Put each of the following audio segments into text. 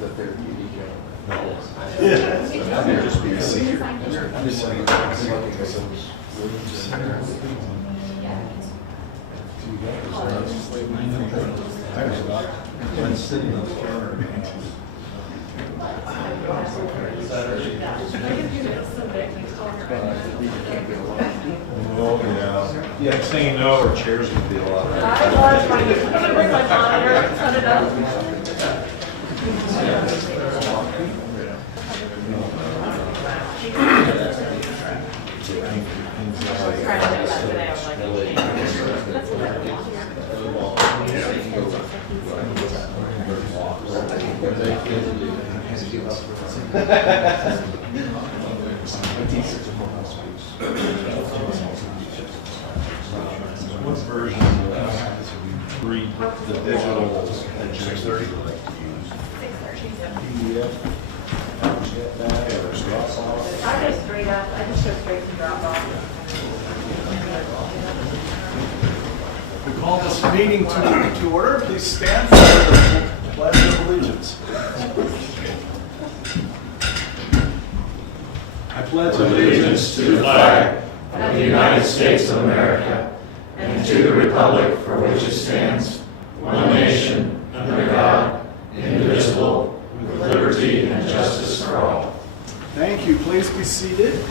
The therapeutic. Yeah. Just be a senior. I'm just saying. Oh, yeah. Yeah, saying no, or chairs would be a lot better. I'm gonna bring my monitor and set it up. What version read the digital at 6:30? I just straight up, I just go straight to drop off. We call this meeting to order. Please stand for the Pledge of Allegiance. I pledge allegiance to the flag of the United States of America and to the republic for which it stands, one nation, under God, indivisible, with liberty and justice for all. Thank you. Please be seated.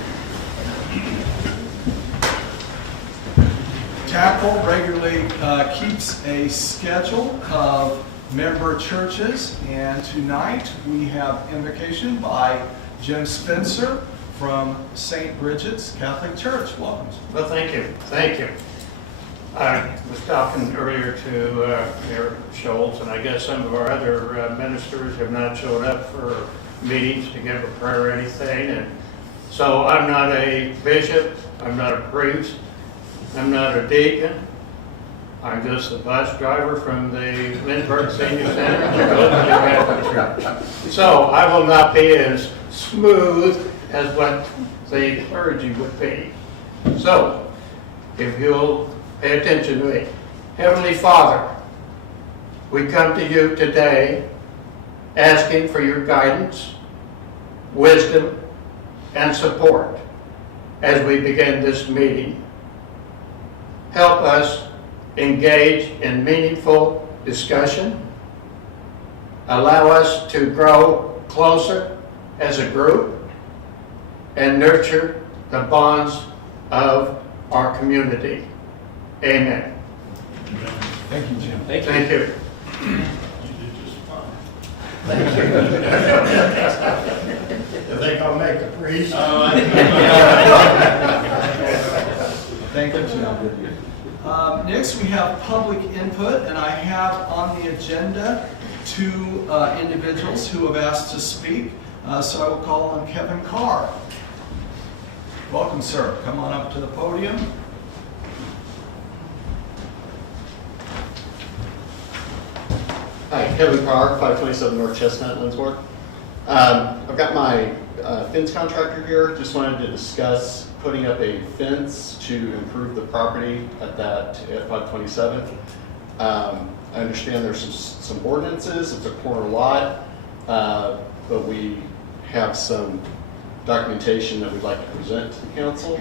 Tackle regularly keeps a schedule of member churches, and tonight we have invocation by Jim Spencer from St. Bridget's Catholic Church. Welcome. Well, thank you. Thank you. I was talking earlier to Mayor Schultz, and I guess some of our other ministers have not showed up for meetings to give a prayer or anything. And so I'm not a bishop, I'm not a priest, I'm not a deacon. I'm just a bus driver from the Lindsborg Senior Center to go to the Catholic Church. So I will not be as smooth as what the clergy would be. So, if you'll pay attention to me. Heavenly Father, we come to you today asking for your guidance, wisdom, and support as we begin this meeting. Help us engage in meaningful discussion. Allow us to grow closer as a group and nurture the bonds of our community. Amen. Thank you, Jim. Thank you. You think I'll make the priest? Thank you, Jim. Next, we have public input, and I have on the agenda two individuals who have asked to speak. So I will call on Kevin Carr. Welcome, sir. Come on up to the podium. Hi, Kevin Carr, 527 North Chestnut, Lindsborg. I've got my fence contractor here. Just wanted to discuss putting up a fence to improve the property at 527. I understand there's some ordinances. It's a corner lot, but we have some documentation that we'd like to present to the council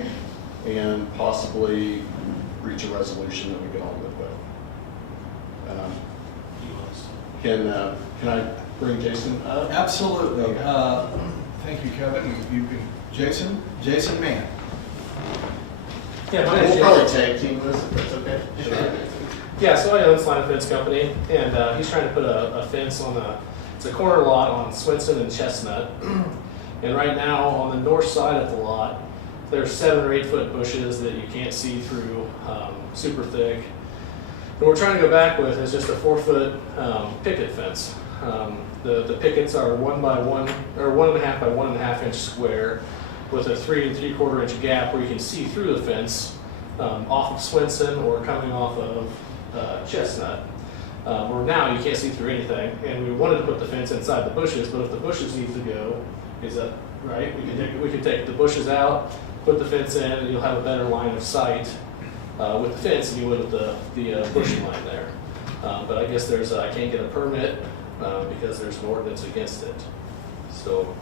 and possibly reach a resolution that we can all live with. Can I bring Jason up? Absolutely. Okay. Thank you, Kevin. You can, Jason Mann. Yeah, my name's We'll Jason. probably tag team this if that's okay. Sure. Yeah, so I own Line Fence Company, and he's trying to put a fence on it's a corner lot on Swenson and Chestnut. And right now, on the north side of the lot, there's 7 or 8 foot bushes that you can't see through, super thick. What we're trying to go back with is just a 4 foot picket fence. The pickets are 1 by 1 or 1.5 by 1.5 inch square with a 3 3/4 inch gap where you can see through the fence off of Swenson or coming off of Chestnut. Where now you can't see through anything, and we wanted to put the fence inside the bushes, but if the bushes need to go, is that right? We could take the bushes out, put the fence in, and you'll have a better line of sight with the fence than you would with the bush line there. But I guess I can't get a permit because there's an ordinance against it. So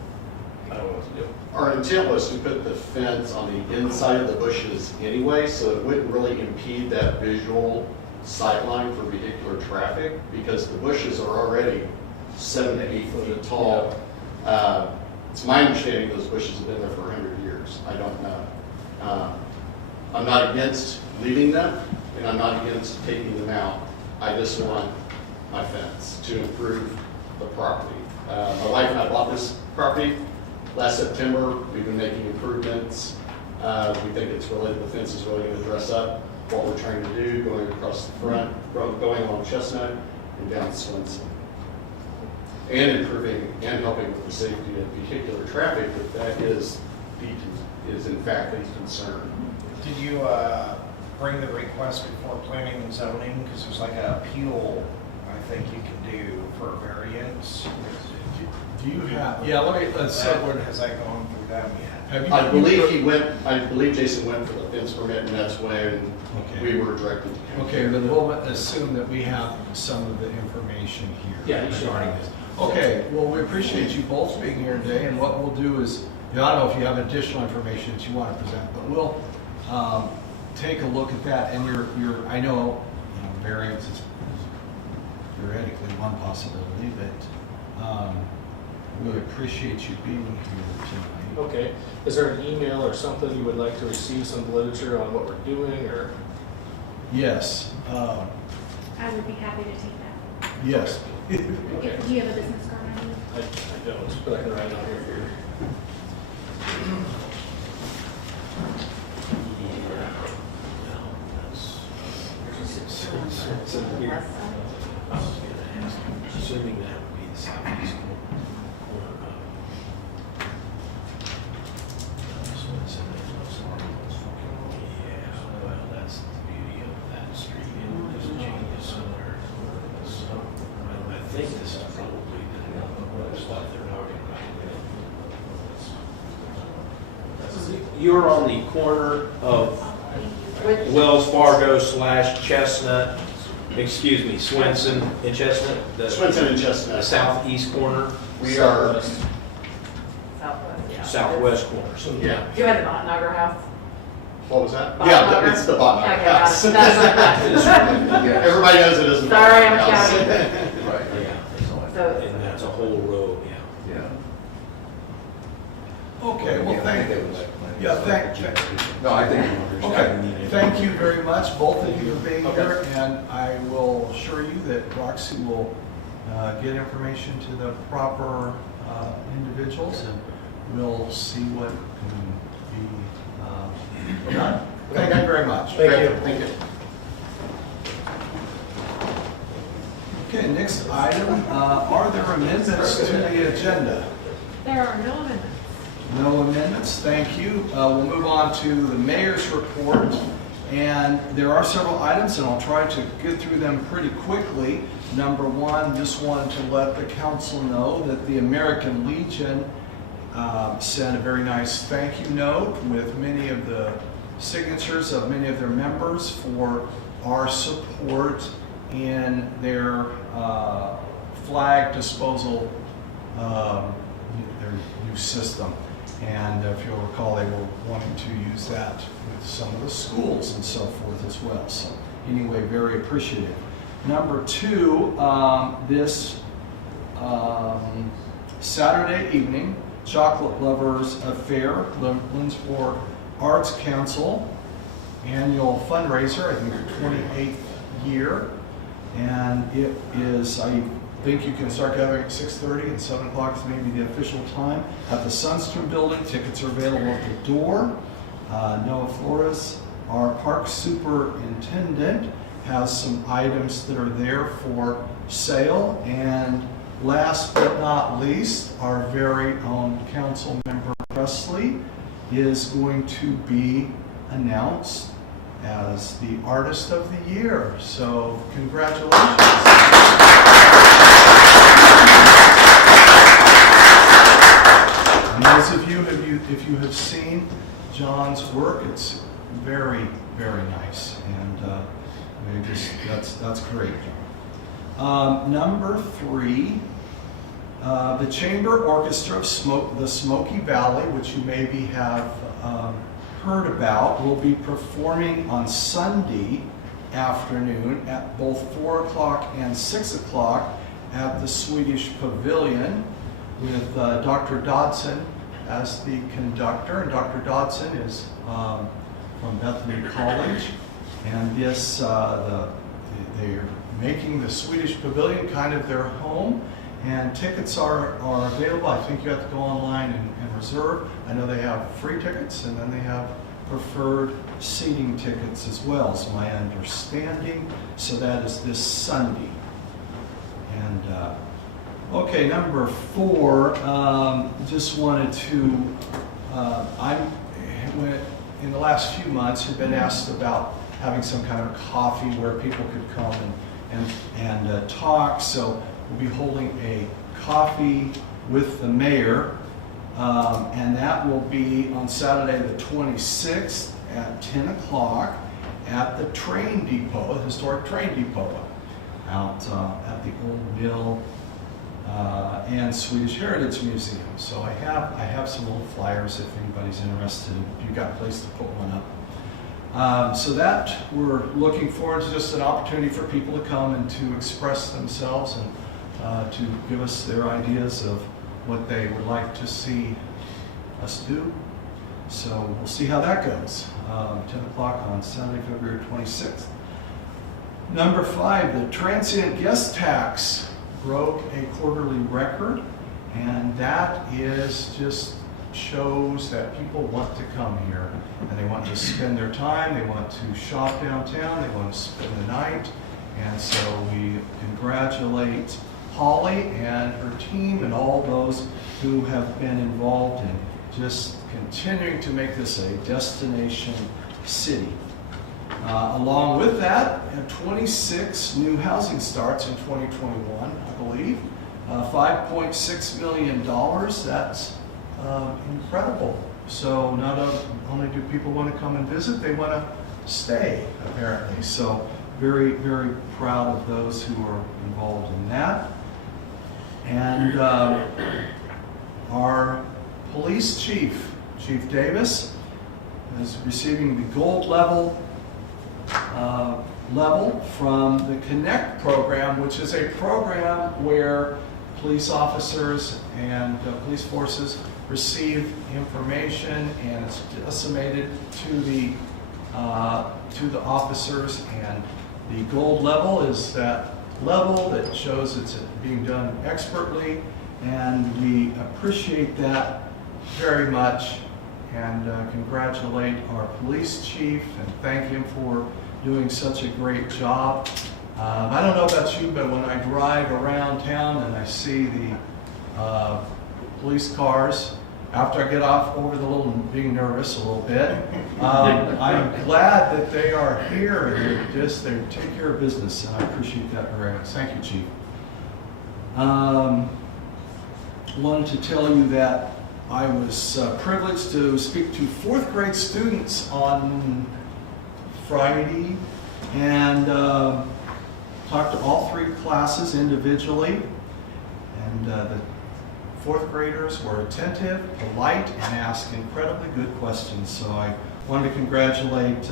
I don't know what to do. Our intent was to put the fence on the inside of the bushes anyway, so it wouldn't really impede that visual sight line for vehicular traffic, because the bushes are already 7 to 8 feet tall. It's my understanding those bushes have been there for 100 years. I don't know. I'm not against leaving them, and I'm not against taking them out. I just want my fence to improve the property. My wife and I bought this property last September. We've been making improvements. We think the fence is really going to dress up what we're trying to do, going across the front, going along Chestnut and down Swenson. And improving and helping with the safety of vehicular traffic, if that is in fact a concern. Did you bring the request before planning and zoning? Because there's like an appeal, I think you can do for variance. Do you have, yeah, let's say, Has that gone through them yet? I believe Jason went for the fence permit, and that's when we were directed to come. Okay, then we'll assume that we have some of the information here. Yeah, you should. regarding this. Okay, well, we appreciate you both being here today, and what we'll do is, I don't know if you have additional information that you want to present, but we'll take a look at that, and I know, variance is theoretically one possibility, but we appreciate you being here tonight. Okay. Is there an email or something you would like to receive some literature on what we're doing, or? Yes, I would be happy to take that. yes. Do you have a business card on you? I don't, but I can write it on here for you. Assuming that would be the southeast corner of Swenson. Yeah, well, that's the beauty of that street. It just changes somewhere. So, I think this is probably the spot they're talking about. You're on the corner of Wells Fargo / Chestnut, excuse me, Swenson and Chestnut? Swenson and The Chestnut. southeast corner, We are, Southwest, yeah. southwest corner. So yeah. You had the Bottenogger house? What was that? Bottenogger? Yeah, it's the Bottenogger Okay, got it. house. That's Everybody knows it isn't. Sorry, I'm Bottenogger house. counting. Right. Yeah, So, and that's a whole row, yeah. Yeah. Okay, well, thank you. Yeah, thank you. No, I think. Okay, thank you very much, both of you for being here, and I will assure you that Roxy will get information to the proper individuals, and we'll see what can be done. Thank you very much. Thank you. Thank you. Okay, next item, are there amendments to the agenda? there are no amendments. No amendments, thank you. We'll move on to the mayor's report. And there are several items, and I'll try to get through them pretty quickly. Number one, just wanted to let the council know that the American Legion sent a very nice thank you note with many of the signatures of many of their members for our support in their flag disposal, their new system. And if you'll recall, they were wanting to use that with some of the schools and so forth as well. So anyway, very appreciative. Number two, this Saturday evening, Chocolate Lovers Affair, Lindsborg Arts Council, annual fundraiser, I think the 28th year. And it is, I think you can start gathering at 6:30 and 7 o'clock is maybe the official time at the Sunstrom Building. Tickets are available at the door. Noah Flores, our park superintendent, has some items that are there for sale. And last but not least, our very own council member Presley is going to be announced as the Artist of the Year. So congratulations. And those of you, if you have seen John's work, it's very, very nice. And that's great, John. Number 3, the Chamber Orchestra of the Smoky Valley, which you maybe have heard about, will be performing on Sunday afternoon at both 4 o'clock and 6 o'clock at the Swedish Pavilion with Dr. Dodson as the conductor. And Dr. Dodson is from Bethany College. And this, they're making the Swedish Pavilion kind of their home. And tickets are available. I think you have to go online and reserve. I know they have free tickets, and then they have preferred seating tickets as well, is my understanding. So that is this Sunday. And okay, number 4, just wanted to, in the last few months, have been asked about having some kind of coffee where people could come and talk. So we'll be holding a coffee with the mayor, and that will be on Saturday the 26th at 10 o'clock at the train depot, the historic train depot, out at the Old Mill and Swedish Heritage Museum. So I have some little flyers if anybody's interested, if you've got a place to put one up. So that we're looking forward to, just an opportunity for people to come and to express themselves and to give us their ideas of what they would like to see us do. So we'll see how that goes. 10 o'clock on Sunday, February 26th. Number 5, the transient guest tax broke a quarterly record, and that is just shows that people want to come here and they want to spend their time, they want to shop downtown, they want to spend the night. And so we congratulate Holly and her team and all those who have been involved in just continuing to make this a destination city. Along with that, 26 new housing starts in 2021, I believe. $5.6 million, that's incredible. So not only do people want to come and visit, they want to stay, apparently. So very, very proud of those who are involved in that. And our police chief, Chief Davis, is receiving the gold level from the Connect program, which is a program where police officers and police forces receive information, and it's disseminated to the officers. And the gold level is that level that shows it's being done expertly, and we appreciate that very much, and congratulate our police chief and thank him for doing such a great job. I don't know about you, but when I drive around town and I see the police cars, after I get off over the little, being nervous a little bit, I'm glad that they are here and they take care of business, and I appreciate that very much. Thank you, Chief. Wanted to tell you that I was privileged to speak to 4th grade students on Friday and talked to all 3 classes individually. And the 4th graders were attentive, polite, and asked incredibly good questions. So I wanted to congratulate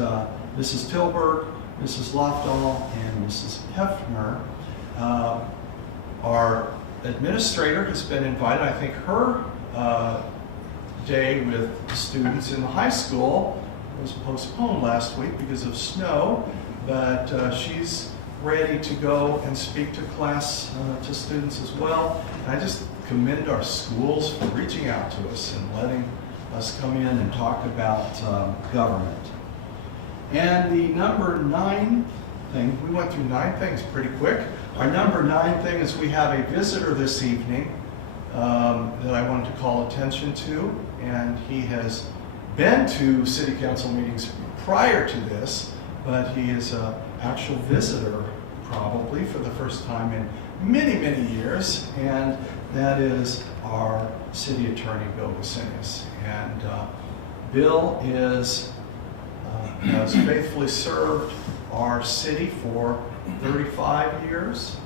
Mrs. Tilburg, Mrs. Lofdahl, and Mrs. Hefner. Our administrator has been invited. I think her day with students in the high school was postponed last week because of snow, but she's ready to go and speak to class, to students as well. And I just commend our schools for reaching out to us and letting us come in and talk about government. And the number 9 thing, we went through 9 things pretty quick. Our number 9 thing is we have a visitor this evening that I wanted to call attention to, and he has been to city council meetings prior to this, but he is an actual visitor probably for the first time in many, many years, and that is our city attorney, Bill Gusenius. And Bill has faithfully served our city for 35 years,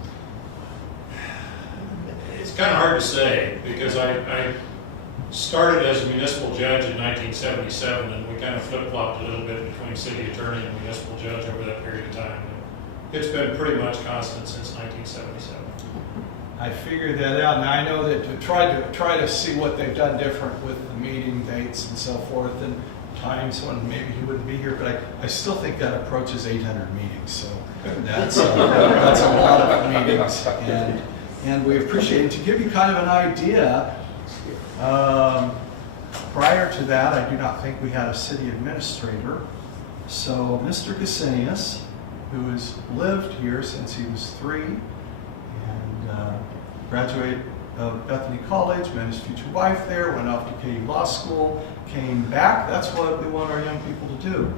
kind of hard to say, because I started as a municipal judge in 1977, and we kind of flip-flopped a little bit between city attorney and municipal judge over that period of time. It's been pretty much constant since 1977. I figured that out, and I know that to try to see what they've done different with the meeting dates and so forth, and times when maybe he wouldn't be here, but I still think that approaches 800 meetings, so that's a lot of meetings, and we appreciate it. To give you kind of an idea, prior to that, I do not think we had a city administrator. So Mr. Gesenius, who has lived here since he was 3, and graduated of Bethany College, met his future wife there, went off to KU Law School, came back. That's what we want our young people to do.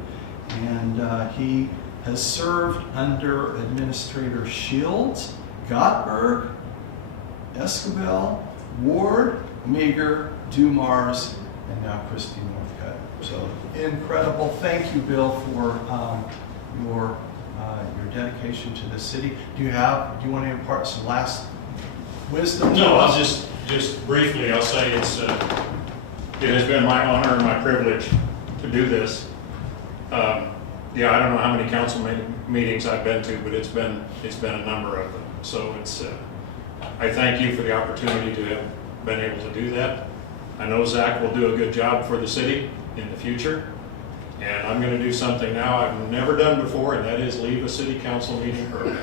And he has served under Administrator Shields, Gottberg, Escobel, Ward, Meager, Dumars, and now Christy Northcutt. So incredible. Thank you, Bill, for your dedication to the city. Do you want to impart some last wisdom? No, I'll just briefly, I'll say it has been my honor and my privilege to do this. Yeah, I don't know how many council meetings I've been to, but it's been a number of them. So I thank you for the opportunity to have been able to do that. I know Zach will do a good job for the city in the future. And I'm going to do something now I've never done before, and that is leave a city council meeting early.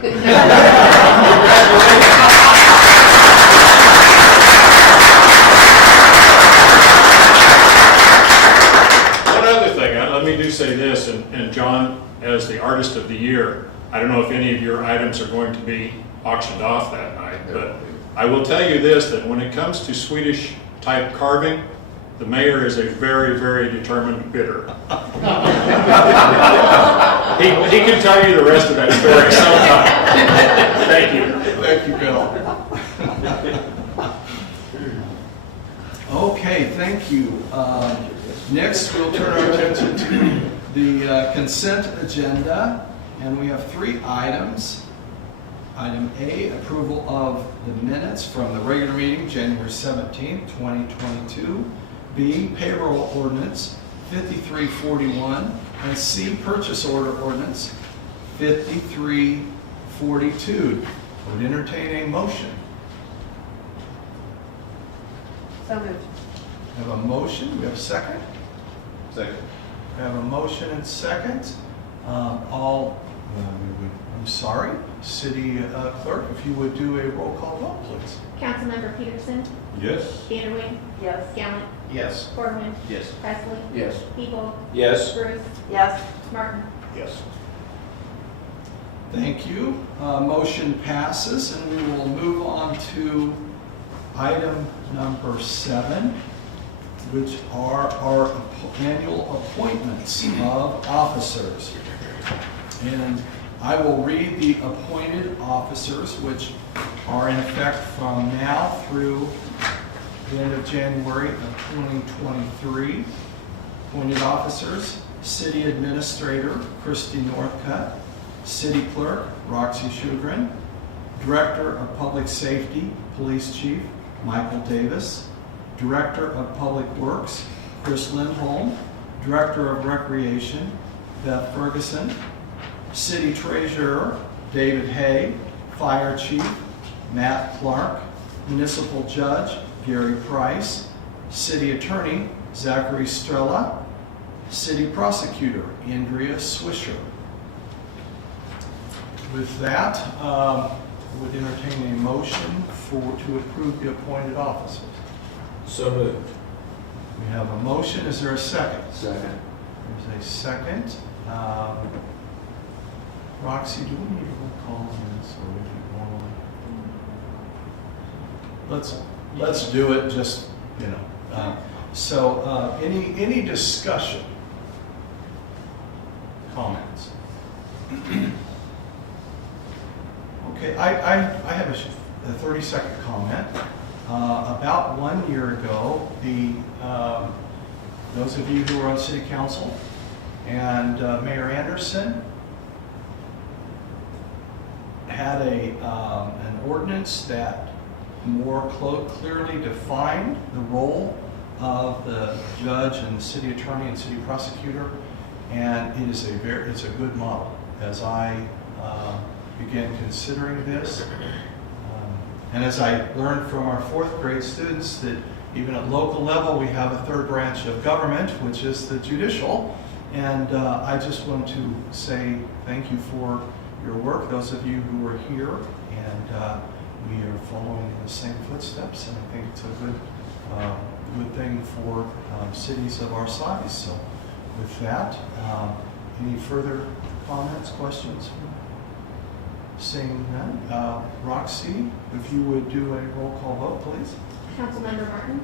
One other thing, let me do say this, and John, as the Artist of the Year, I don't know if any of your items are going to be auctioned off that night, but I will tell you this, that when it comes to Swedish type carving, the mayor is a very, very determined bidder. He can tell you the rest of that story sometime. Thank you. Thank you, Bill. Okay, thank you. Next, we'll turn our attention to the consent agenda, and we have 3 items. Item A, approval of the minutes from the regular meeting, January 17th, 2022. B, payroll ordinance 5341, and C, purchase order ordinance 5342. Would entertain a motion. So moved. We have a motion. We have a second. Second. We have a motion and second. I'm sorry, City Clerk, if you would do a roll call vote, please. Councilmember Peterson, Yes. Vanderway, Yes. Gallant, Yes. Corwin, Yes. Presley, Yes. People, Yes. Bruce, Yes. Martin. Yes. Thank you. Motion passes, and we will move on to item number 7, which are our annual appointments of officers. And I will read the appointed officers, which are in effect from now through the end of January of 2023. Appointed officers: City Administrator Christy Northcutt, City Clerk Roxy Shugren, Director of Public Safety Police Chief Michael Davis, Director of Public Works Chris Lindholm, Director of Recreation Beth Ferguson, City Treasurer David Hay, Fire Chief Matt Clark, Municipal Judge Gary Price, City Attorney Zachary Strella, City Prosecutor Andrea Swisher. With that, would entertain a motion to approve the appointed officers. So moved. We have a motion. Is there a second? Second. There's a second. Roxy, do we need a roll call on this, or would you normally? Let's do it. Just So, any discussion, comments? Okay, I have a 30-second comment. About 1 year ago, those of you who were on City Council and Mayor Anderson had an ordinance that more clearly define the role of the judge and the city attorney and city prosecutor, and it's a good model. As I began considering this, and as I learned from our 4th grade students that even at local level we have a 3rd branch of government, which is the judicial, and I just want to say thank you for your work, those of you who are here, and we are following in the same footsteps, and I think it's a good thing for cities of our size. So with that, any further comments, questions? Seeing none, Roxy, if you would do a roll call vote, please. Councilmember Martin,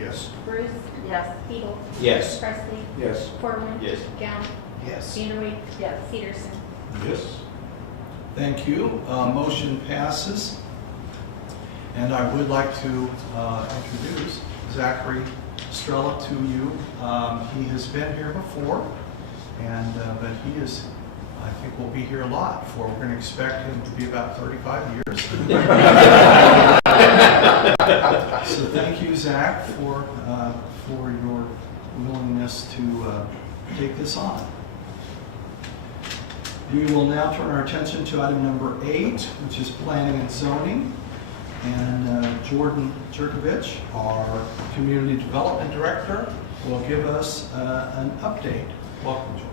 Yes. Bruce, Yes. Beagle, Yes. Presley, Yes. Corwin. Yes. Jones, Yes. Vanderway, Yes. Peterson. Yes. Thank you. Motion passes. And I would like to introduce Zachary Strella to you. He has been here before, and but he is, I think, will be here a lot. We're going to expect him to be about 35 years. So thank you, Zach, for your willingness to take this on. We will now turn our attention to item number 8, which is planning and zoning. And Jordan Jerkovich, our community development director, will give us an update. Welcome, Jordan.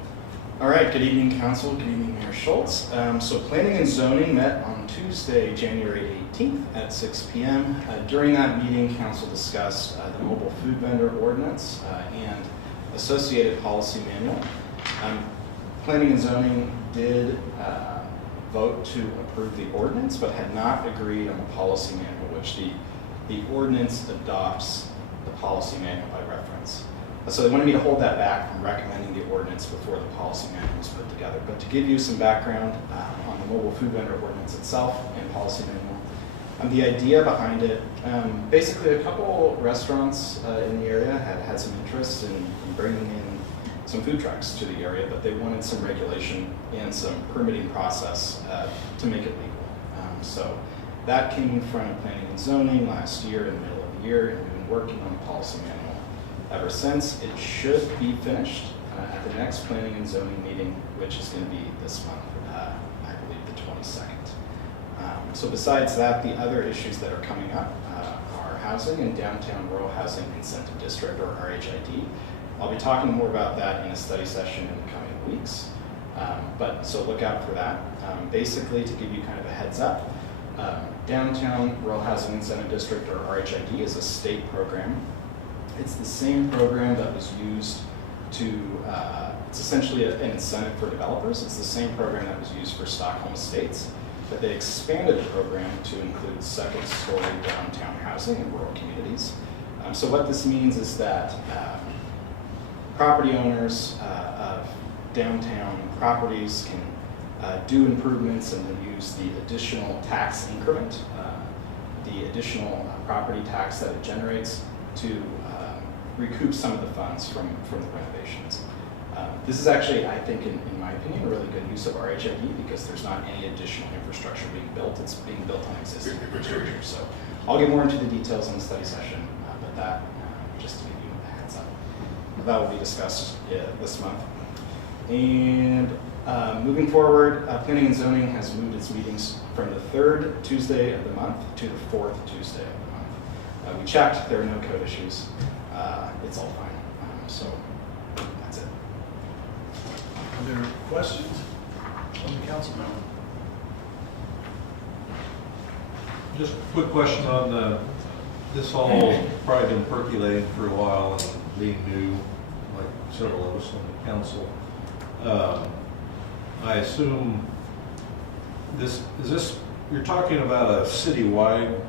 All right, good evening, Council. Good evening, Mayor Schultz. So Planning and Zoning met on Tuesday, January 18th at 6 p.m. During that meeting, Council discussed the mobile food vendor ordinance and associated policy manual. Planning and Zoning did vote to approve the ordinance, but had not agreed on the policy manual, which the ordinance adopts the policy manual by reference. So they wanted me to hold that back from recommending the ordinance before the policy manual was put together. But to give you some background on the mobile food vendor ordinance itself and policy manual, the idea behind it, basically a couple restaurants in the area had some interest in bringing in some food trucks to the area, but they wanted some regulation and some permitting process to make it legal. So that came in front of Planning and Zoning last year in the middle of the year, and we've been working on the policy manual ever since. It should be finished at the next Planning and Zoning meeting, which is going to be this month, I believe the 22nd. So besides that, the other issues that are coming up are housing and downtown rural housing incentive district, or RHID. I'll be talking more about that in a study session in the coming weeks, so look out for that. Basically, to give you kind of a heads up, Downtown Rural Housing Incentive District, or RHID, is a state program. It's the same program that was used to, it's essentially an incentive for developers. It's the same program that was used for Stockholm Estates, but they expanded the program to include second-story downtown housing in rural communities. So what this means is that property owners of downtown properties can do improvements and then use the additional tax increment, the additional property tax that it generates to recoup some of the funds from the renovations. This is actually, I think, in my opinion, a really good use of RHID because there's not any additional infrastructure being built. It's being built on existing infrastructure. So I'll get more into the details in the study session, but that, just to give you a heads up. That will be discussed this month. And moving forward, Planning and Zoning has moved its meetings from the 3rd Tuesday of the month to the 4th Tuesday of the month. We checked, there are no code issues. It's all fine. So that's it. Are there questions from the council member? Just a quick question on this all probably been percolating for a while and being new, like several of us on the council. I assume you're talking about a citywide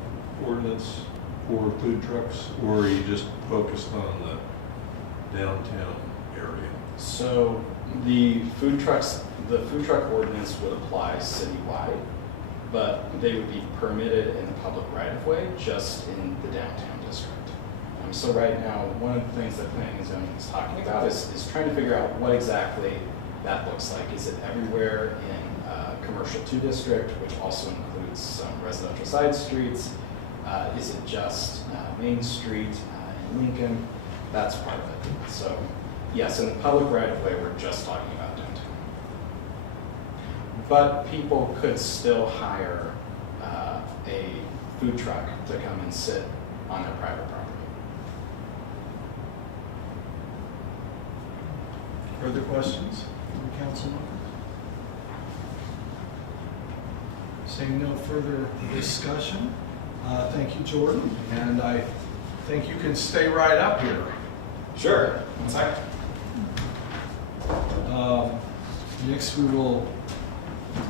ordinance for food trucks, or are you just focused on the downtown area? So the food truck ordinance would apply citywide, but they would be permitted in the public right-of-way just in the downtown district. So right now, one of the things that Planning and Zoning is talking about is trying to figure out what exactly that looks like. Is it everywhere in Commercial 2 district, which also includes some residential side streets? Is it just Main Street in Lincoln? That's part of it. So yes, in the public right of way, we're just talking about downtown. But people could still hire a food truck to come and sit on their private property. Further questions from the council members? Seeing no further discussion, thank you, Jordan, and I think you can stay right up here. Sure. One second. Next, we will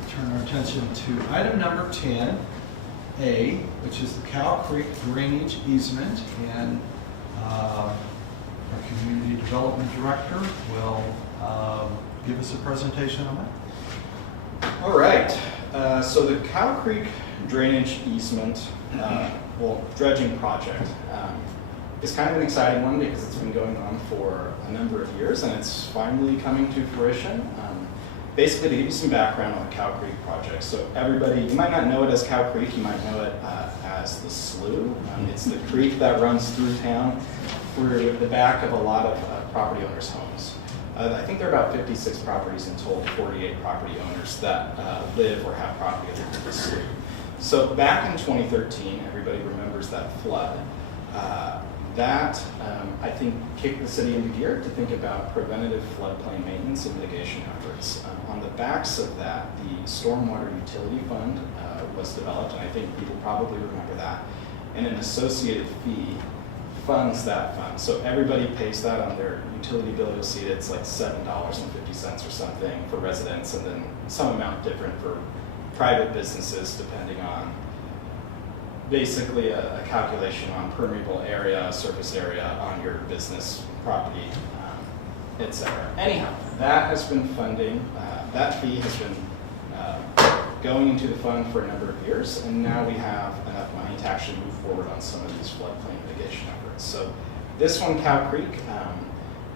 turn our attention to item number 10A, which is the Cow Creek Drainage Easement, and our Community Development Director will give us a presentation on that. All right. So the Cow Creek Drainage Easement, dredging project, is kind of an exciting one because it's been going on for a number of years and it's finally coming to fruition. Basically, to give you some background on the Cow Creek project. So everybody, you might not know it as Cow Creek, you might know it as the slough. It's the creek that runs through town, through the back of a lot of property owners' homes. I think there are about 56 properties in total, 48 property owners that live or have property along the slough. So back in 2013, everybody remembers that flood. That, I think, kicked the city into gear to think about preventative floodplain maintenance and mitigation efforts. On the backs of that, the Stormwater Utility Fund was developed, and I think people probably remember that, and an associated fee funds that fund. So everybody pays that on their utility bill. You'll see it's like $7.50 or something for residents, and then some amount different for private businesses, depending on basically a calculation on permeable area, surface area on your business property, etc. Anyhow, that has been funding, that fee has been going into the fund for a number of years, and now we have enough money to actually move forward on some of these floodplain mitigation efforts. So this one, Cow Creek,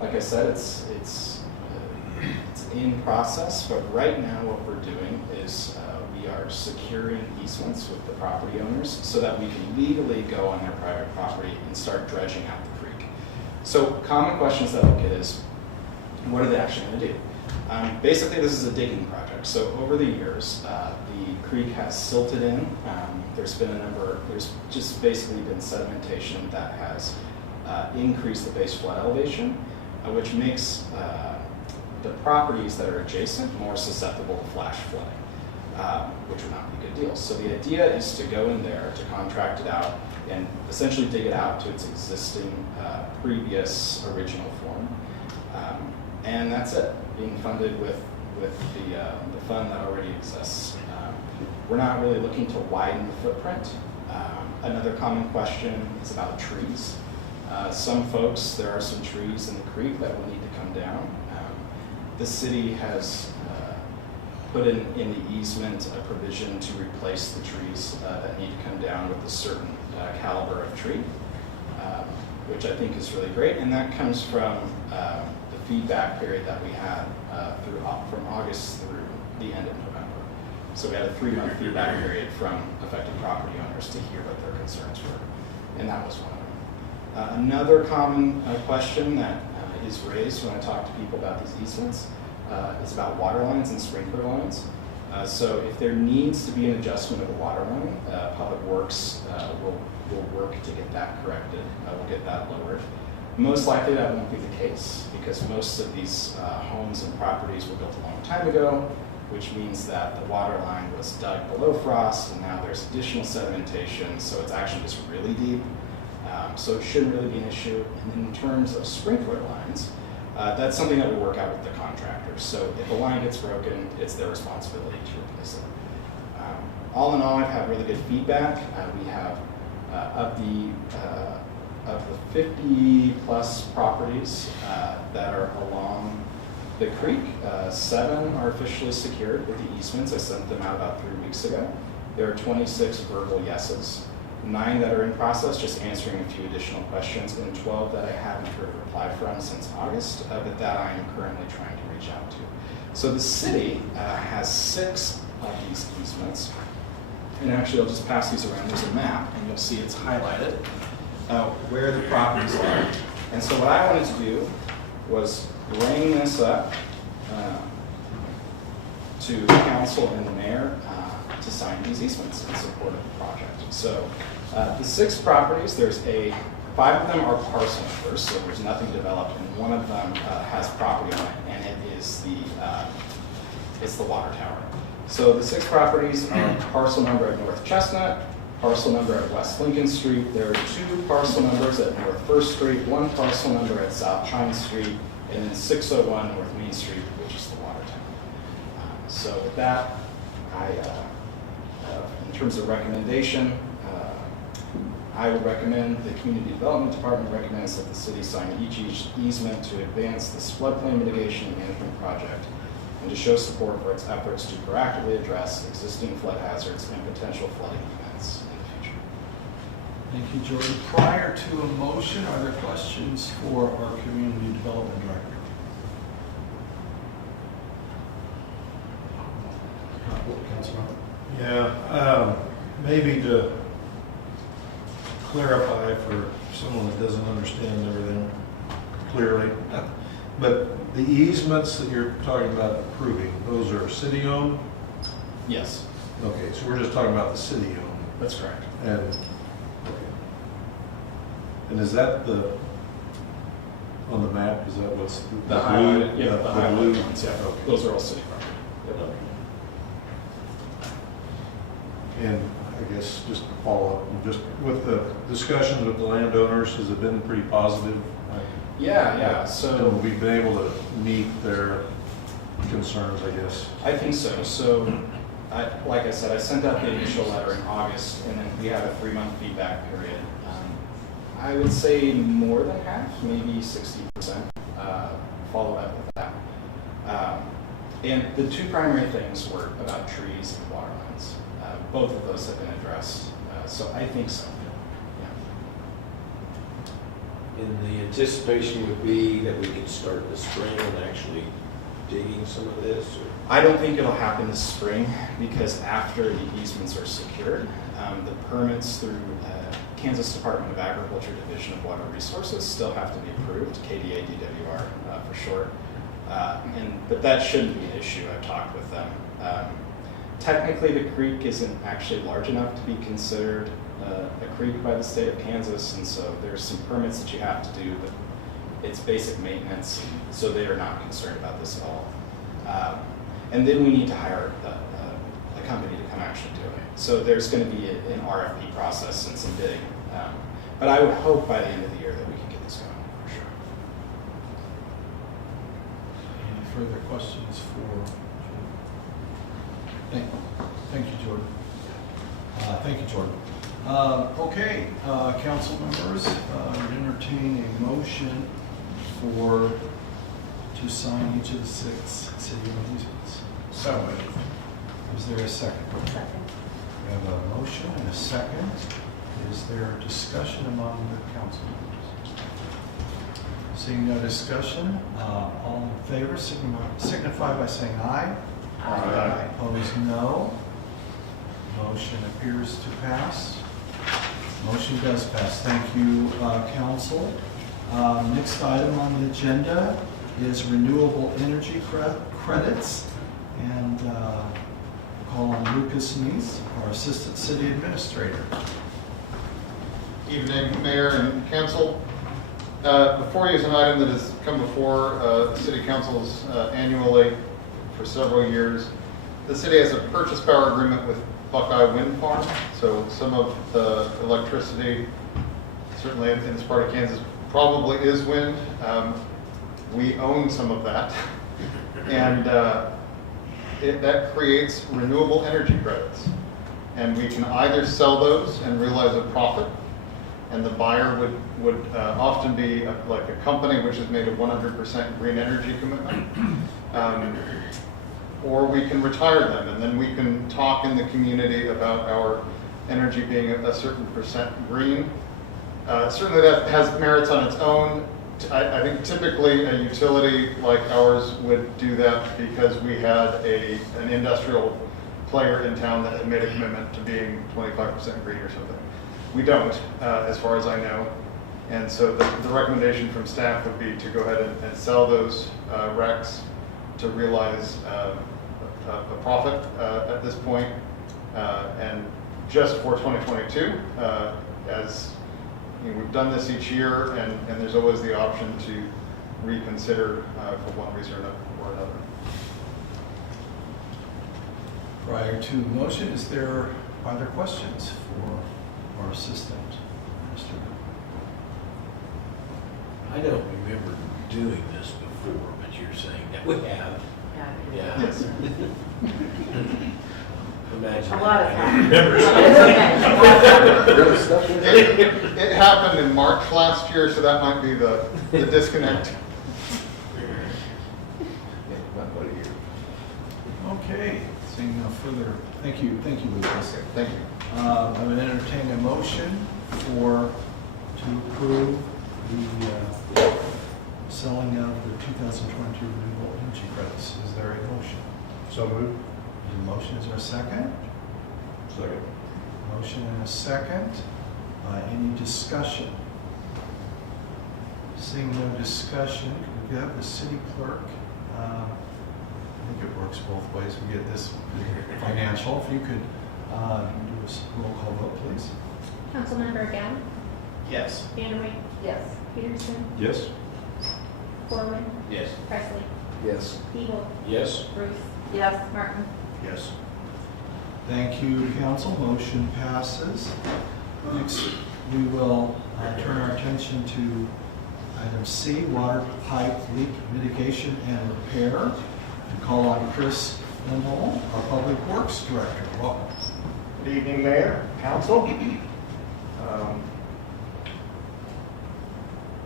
like I said, it's in process, but right now what we're doing is we are securing easements with the property owners so that we can legally go on their private property and start dredging out the creek. So common questions that I'll get is, what are they actually going to do? Basically, this is a digging project. So over the years, the creek has silted in. There's just basically been sedimentation that has increased the base flood elevation, which makes the properties that are adjacent more susceptible to flash flooding, which would not be a good deal. So the idea is to go in there, to contract it out, and essentially dig it out to its existing previous original form. And that's it, being funded with the fund that already exists. We're not really looking to widen the footprint. Another common question is about trees. Some folks, there are some trees in the creek that will need to come down. The city has put in the easement a provision to replace the trees that need to come down with a certain caliber of tree, which I think is really great. And that comes from the feedback period that we had from August through the end of November. So we had a 3-month feedback period from affected property owners to hear what their concerns were, and that was one of them. Another common question that is raised when I talk to people about these easements is about water lines and sprinkler lines. So if there needs to be an adjustment of a water line, Public Works will work to get that corrected. We'll get that lowered. Most likely that won't be the case because most of these homes and properties were built a long time ago, which means that the water line was dug below frost and now there's additional sedimentation, so it's actually just really deep. So it shouldn't really be an issue. And in terms of sprinkler lines, that's something that we work out with the contractors. So if a line gets broken, it's their responsibility to replace it. All in all, I've had really good feedback. We have of the 50 plus properties that are along the creek, 7 are officially secured with the easements. I sent them out about 3 weeks ago. There are 26 verbal yeses, 9 that are in process, just answering a few additional questions, and 12 that I haven't heard a reply from since August, but that I am currently trying to reach out to. So the city has 6 of these easements, And actually, I'll just pass these around. There's a map, and you'll see it's highlighted where the properties are. And so what I wanted to do was bring this up to council and the mayor to sign these easements in support of the project. So the 6 properties, five of them are parcel numbers, so there's nothing developed, and one of them has property on it, and it is it's the water tower. So the 6 properties are parcel number at North Chestnut, parcel number at West Lincoln Street. There are 2 parcel numbers at North First Street, 1 parcel number at South Chine Street, and then 601 North Main Street, which is the water tower. So with that, in terms of recommendation, I would recommend, the Community Development Department recommends that the city sign each easement to advance this floodplain mitigation and management project and to show support for its efforts to proactively address existing flood hazards and potential flooding events in the future. Thank you, Jordan. Prior to a motion, are there questions for our Community Development Director? Councilmember. Yeah, maybe to clarify for someone that doesn't understand everything clearly, but the easements that you're talking about approving, those are city-owned? Yes, Okay, so we're just talking about the city-owned. that's correct. And, okay. And is that on the map, is that what's? The highlighted, yeah, the blue? highlighted ones, yeah. Okay. Those are all city property. Yep. And I guess just to follow up, just with the discussions with the landowners, has it been pretty positive? Yeah, so. And we've been able to meet their concerns, I guess. I think so. So, like I said, I sent out the initial letter in August, and then we had a 3-month feedback period. I would say more than half, maybe 60%, followed up with that. And the 2 primary things were about trees and water lines. Both of those have been addressed, so I think so. Yeah. And the anticipation would be that we could start this spring and actually digging some of this? Or? I don't think it'll happen this spring because after the easements are secured, the permits through Kansas Department of Agriculture Division of Water Resources still have to be approved, KDA DWR for short. But that shouldn't be an issue. I've talked with them. Technically, the creek isn't actually large enough to be considered a creek by the state of Kansas, and so there's some permits that you have to do, but it's basic maintenance, so they are not concerned about this at all. And then we need to hire a company to come actually do it. So there's going to be an RFP process and some bidding. But I would hope by the end of the year that we can get this going, for sure. Any further questions for Jordan? Thank you, Jordan. Thank you, Jordan. Okay, council members, entertain a motion to sign each of the 6 city-owned easements. So moved. Is there a second? Second. We have a motion and a second. Is there discussion among the council members? Seeing no discussion, all in favor signify by saying aye. Aye. Opposed, no. Motion appears to pass. Motion does pass. Thank you, council. Next item on the agenda is renewable energy credits. And call on Lucas Neese, our Assistant City Administrator. Evening, Mayor and Council. Before you is an item that has come before the City Council's annually for several years. The city has a purchase power agreement with Buckeye Wind Farm, so some of the electricity, certainly in this part of Kansas, probably is wind. We own some of that, and that creates renewable energy credits. And we can either sell those and realize a profit, and the buyer would often be like a company which has made a 100% green energy commitment, or we can retire them, and then we can talk in the community about our energy being a certain percent green. Certainly that has merits on its own. I think typically a utility like ours would do that because we had an industrial player in town that had made a commitment to being 25% green or something. We don't, as far as I know. And so the recommendation from staff would be to go ahead and sell those RECs to realize a profit at this point. And just for 2022, as you know, we've done this each year, and there's always the option to reconsider for one reason or another. Prior to motion, are there questions for our assistant, Mr. I don't remember doing this before, but you're saying that we have. Yeah. Yes. Imagine. A lot that. has I don't happened. remember. It happened in March last year, so that might be the disconnect. Okay, seeing no further, thank you, Lucas. Thank you. I'm going to entertain a motion to approve the selling of the 2022 renewable energy credits. Is there a motion? So moved. Is there a motion? Is there a second? Second. Motion and a second. Any discussion? Seeing no discussion, could we have the city clerk? I think it works both ways. We get this financial. If you could do a roll call vote, please. Councilmember Gavin, Yes. Vanderway, Yes. Peterson, Yes. Corwin, Yes. Presley, Yes. Evil, Yes. Bruce, Yes. Martin. Yes. Thank you, council. Motion passes. Next, we will turn our attention to item C, water pipe leak mitigation and repair. And call on Chris Lindsborg, our Public Works Director. Welcome. Good evening, Mayor, Council.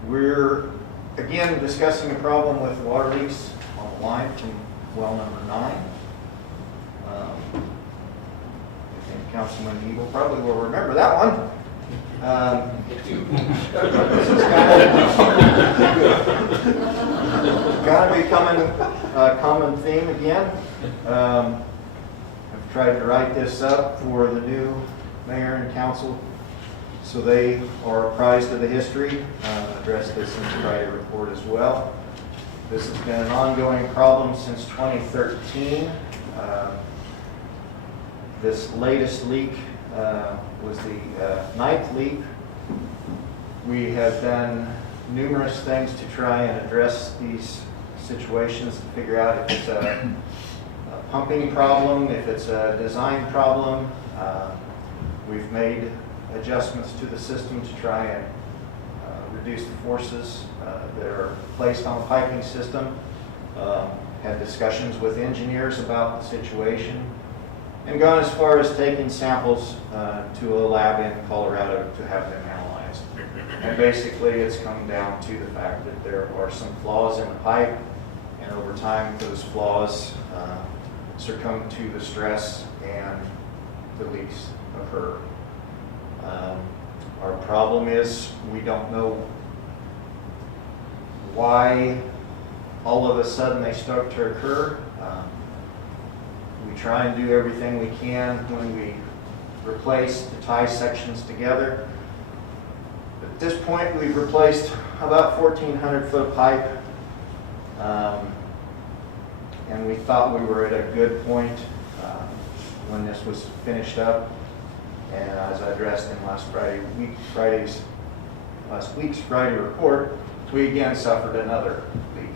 We're again discussing a problem with water leaks on the line from well number 9. I think Councilman Evil probably will remember that one. This is kind of becoming a common theme again. I've tried to write this up for the new mayor and council so they are apprised of the history. Address this in the Friday report as well. This has been an ongoing problem since 2013. This latest leak was the 9th leak. We have done numerous things to try and address these situations to figure out if it's a pumping problem, if it's a design problem. We've made adjustments to the system to try and reduce the forces that are placed on the piping system. Had discussions with engineers about the situation and gone as far as taking samples to a lab in Colorado to have them analyzed. And basically it's come down to the fact that there are some flaws in the pipe, and over time those flaws succumb to the stress and the leaks occur. Our problem is we don't know why all of a sudden they start to occur. We try and do everything we can when we replace the tie sections together. At this point, we've replaced about 1,400 foot of pipe, and we thought we were at a good point when this was finished up. And as I addressed in last week's Friday report, we again suffered another leak.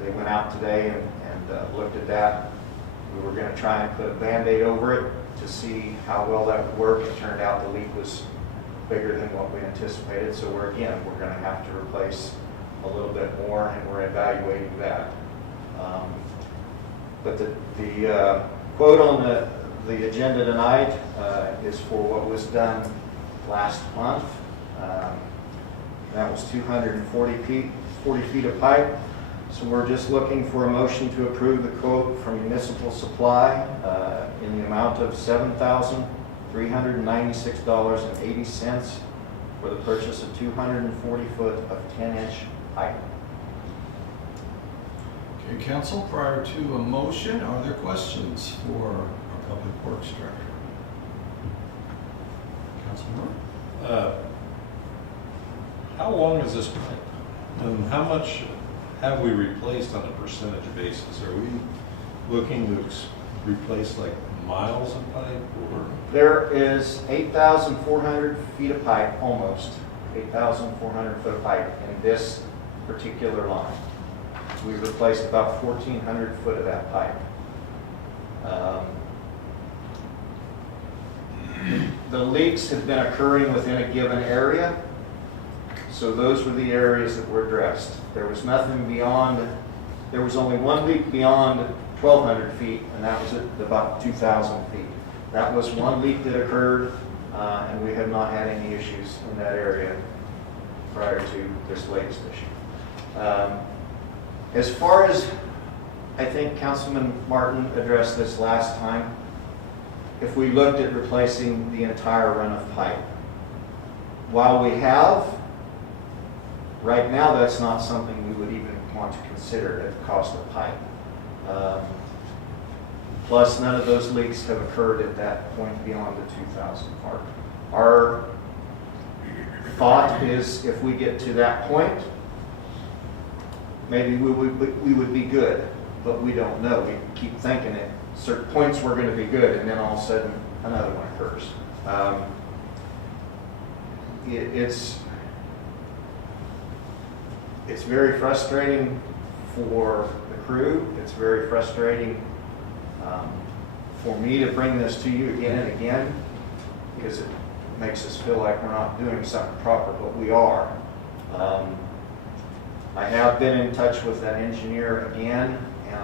They went out today and looked at that. We were going to try and put a Band-Aid over it to see how well that would work. It turned out the leak was bigger than what we anticipated, so we're going to have to replace a little bit more, and we're evaluating that. But the quote on the agenda tonight is for what was done last month. That was 240 feet of pipe. So we're just looking for a motion to approve the quote from Municipal Supply in the amount of $7,396.80 for the purchase of 240 foot of 10-inch pipe. Okay, council, prior to a motion, are there questions for our Public Works Director? Councilmember? How long is this pipe? And how much have we replaced on a percentage basis? Are we looking to replace like miles of pipe or? There is 8,400 feet of pipe, almost 8,400 foot of pipe in this particular line. We've replaced about 1,400 foot of that pipe. The leaks have been occurring within a given area, so those were the areas that were addressed. There was nothing beyond, there was only one leak beyond 1,200 feet, and that was at about 2,000 feet. That was one leak that occurred, and we have not had any issues in that area prior to this latest issue. As far as, I think Councilman Martin addressed this last time, if we looked at replacing the entire run of pipe, while we have, right now that's not something we would even want to consider at the cost of pipe. Plus, none of those leaks have occurred at that point beyond the 2,000 mark. Our thought is if we get to that point, maybe we would be good, but we don't know. We keep thinking at certain points we're going to be good, and then all of a sudden another one occurs. It's very frustrating for the crew. It's very frustrating for me to bring this to you again and again, because it makes us feel like we're not doing something proper, but we are. I have been in touch with that engineer again, and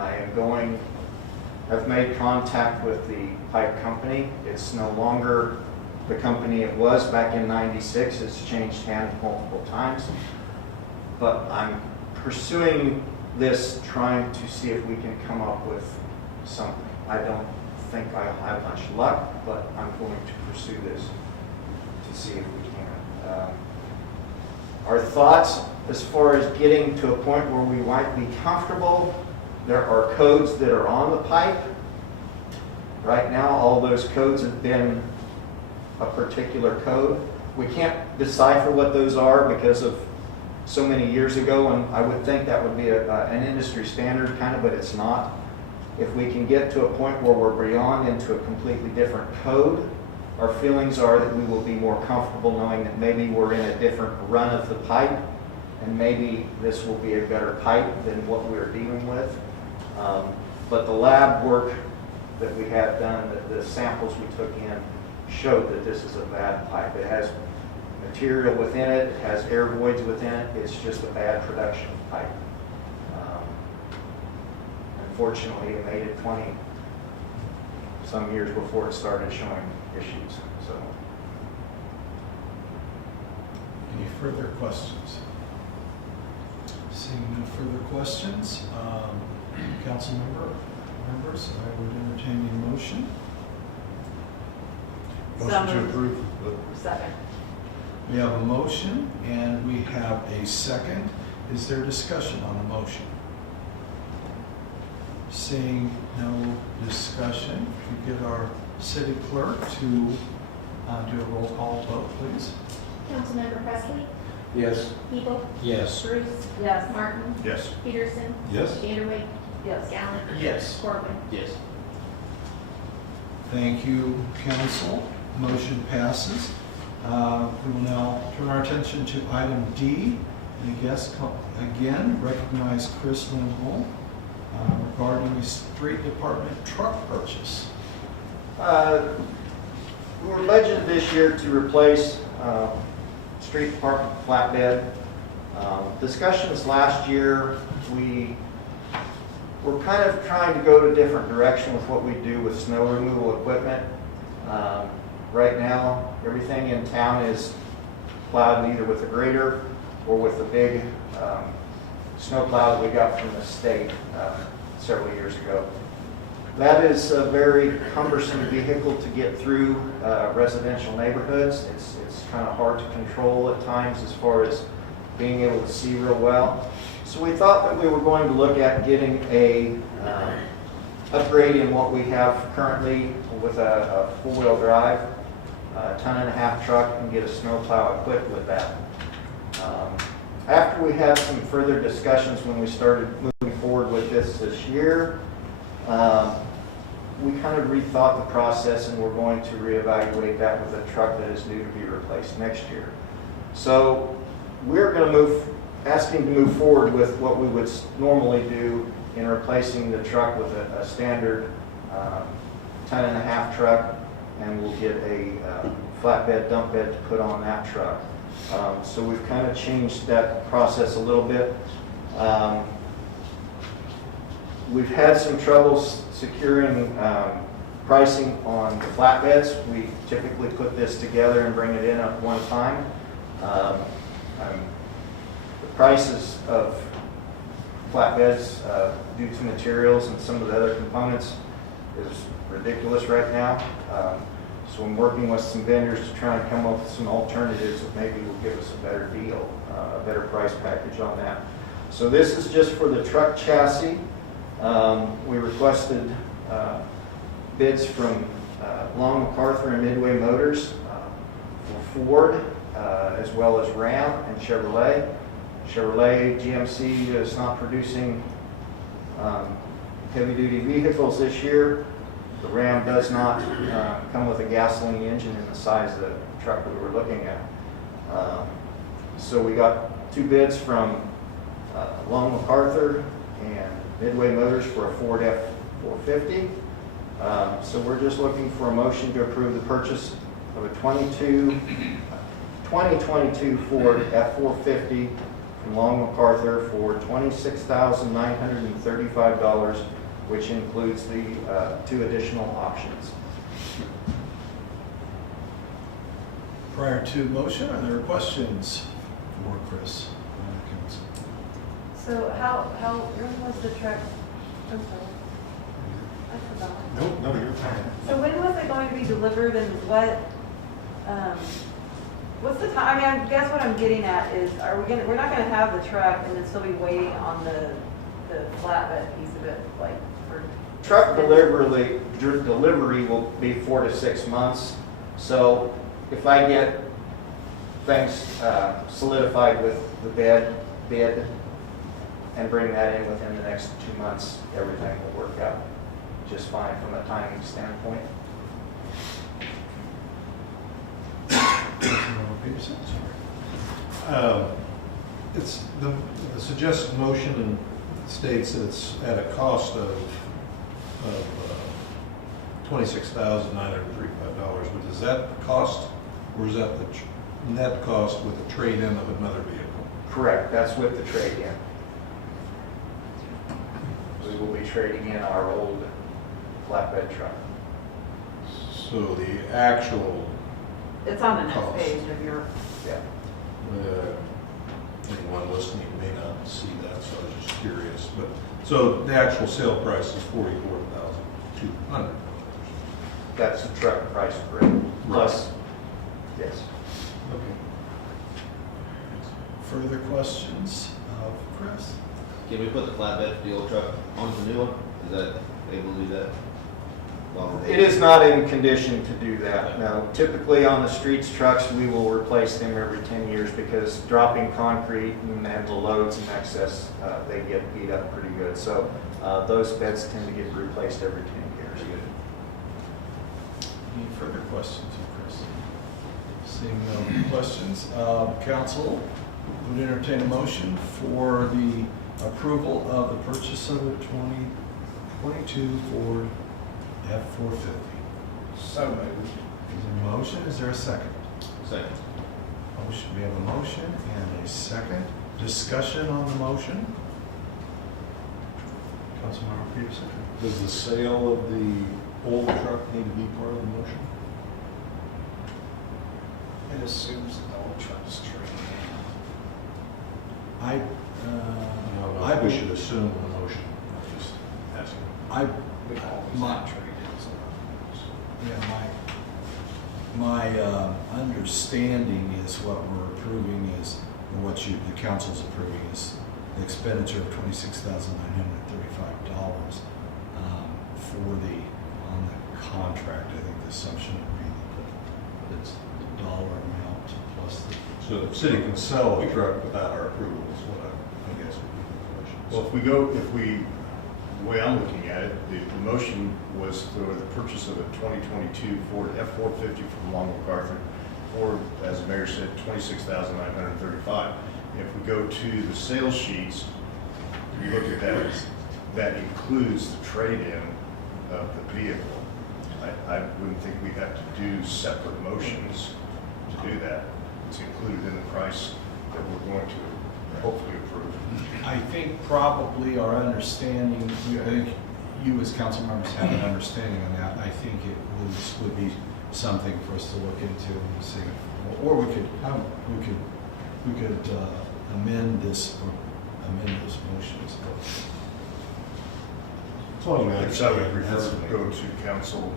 I've made contact with the pipe company. It's no longer the company it was back in '96. It's changed hands multiple times. But I'm pursuing this, trying to see if we can come up with something. I don't think I'll have much luck, but I'm going to pursue this to see if we can. Our thoughts as far as getting to a point where we might be comfortable, there are codes that are on the pipe. Right now, all those codes have been a particular code. We can't decipher what those are because of so many years ago, and I would think that would be an industry standard kind of, but it's not. If we can get to a point where we're beyond into a completely different code, our feelings are that we will be more comfortable knowing that maybe we're in a different run of the pipe, and maybe this will be a better pipe than what we're dealing with. But the lab work that we had done, the samples we took in, showed that this is a bad pipe. It has material within it, it has air voids within it, it's just a bad production pipe. Unfortunately, it made it 20 some years before it started showing issues. So, Any further questions? Seeing no further questions, council members, I would entertain the motion. Motion to approve. Second. We have a motion and we have a second. Is there discussion on the motion? Seeing no discussion, we get our city clerk to do a roll call vote, please. Councilmember Presley? Yes. Hebel? Yes. Bruce? Yes. Martin? Yes. Peterson? Yes. Vanderway? Yes. Gallant? Yes. Corbin? Yes. Thank you, council. Motion passes. We will now turn our attention to item D. And I guess, again, recognize Chris Lindsborg regarding the street department truck purchase. we were budgeted this year to replace street department flatbed. Discussions last year, we were kind of trying to go to a different direction with what we do with snow removal equipment. Right now, everything in town is plowed either with a grader or with the big snow plow that we got from the state several years ago. That is a very cumbersome vehicle to get through residential neighborhoods. It's kind of hard to control at times as far as being able to see real well. So we thought that we were going to look at getting a upgrade in what we have currently with a four-wheel drive, a 1.5-ton truck, and get a snowplow equipped with that. After we had some further discussions when we started moving forward with this year, we kind of rethought the process, and we're going to reevaluate that with a truck that is due to be replaced next year. So we're going to asking to move forward with what we would normally do in replacing the truck with a standard 1.5-ton truck, and we'll get a flatbed dump bed to put on that truck. So we've kind of changed that process a little bit. We've had some troubles securing pricing on the flatbeds. We typically put this together and bring it in at one time. The prices of flatbeds due to materials and some of the other components is ridiculous right now. So I'm working with some vendors to try and come up with some alternatives that maybe will give us a better deal, a better price package on that. So this is just for the truck chassis. We requested bids from Long MacArthur and Midway Motors for Ford, as well as Ram and Chevrolet. Chevrolet GMC is not producing heavy-duty vehicles this year. The Ram does not come with a gasoline engine in the size of the truck we were looking at. So we got 2 bids from Long MacArthur and Midway Motors for a Ford F-450. So we're just looking for a motion to approve the purchase of a 2022 Ford F-450 from Long MacArthur for $26,935, which includes the 2 additional options. Prior to motion, are there questions for Chris? So when was the truck? I'm sorry. I forgot. No, you're fine. So when was it going to be delivered and what's the time? I mean, I guess what I'm getting at is, we're not gonna have the truck and then still be waiting on the flatbed piece of it, like for. Truck delivery will be 4 to 6 months. So if I get things solidified with the bid and bring that in within the next 2 months, everything will work out just fine from a timing standpoint. It's the suggested motion states that it's at a cost of $26,935. But is that the cost, or is that the net cost with the trade-in of another vehicle? Correct. That's with the trade-in. We will be trading in our old flatbed truck. So the actual It's on the next cost. page of your. Yeah. Anyone listening may not see that, so I was just curious. But so the actual sale price is $44,200. That's the truck price for it. Plus, yes. Okay. Further questions of Chris? Can we put the flatbed for the old truck onto the new one? Is that able to do that? It is not in condition to do that, no. Typically on the streets trucks, we will replace them every 10 years because dropping concrete and the loads in excess, they get beat up pretty good. So those beds tend to get replaced every 10 years. Any further questions of Chris? Seeing no questions, council would entertain a motion for the approval of the purchase of a 2022 Ford F-450. So moved. Is there a motion? Is there a second? Second. Motion. We have a motion and a second. Discussion on the motion. Councilmember Peterson. Does the sale of the old truck need to be part of the motion? It assumes that the old truck is trading I We should assume the motion. I'm just asking. in. We always My- have trade-ins. my understanding is what we're approving is, or what the council's approving is expenditure of $26,935 for on the contract. I think the assumption would be that it's the dollar amount plus the. So the city can sell a truck without our approval is what I guess would be the question. Well, the way I'm looking at it, the motion was for the purchase of a 2022 Ford F-450 from Long MacArthur for, as the mayor said, $26,935. If we go to the sales sheets, you look at that, that includes the trade-in of the vehicle. I wouldn't think we'd have to do separate motions to do that. It's included in the price that we're going to hopefully approve. I think probably our understanding, I think you as council members have an understanding on that. I think it would be something for us to look into and see, or we could amend those motions. So I would prefer to go to council.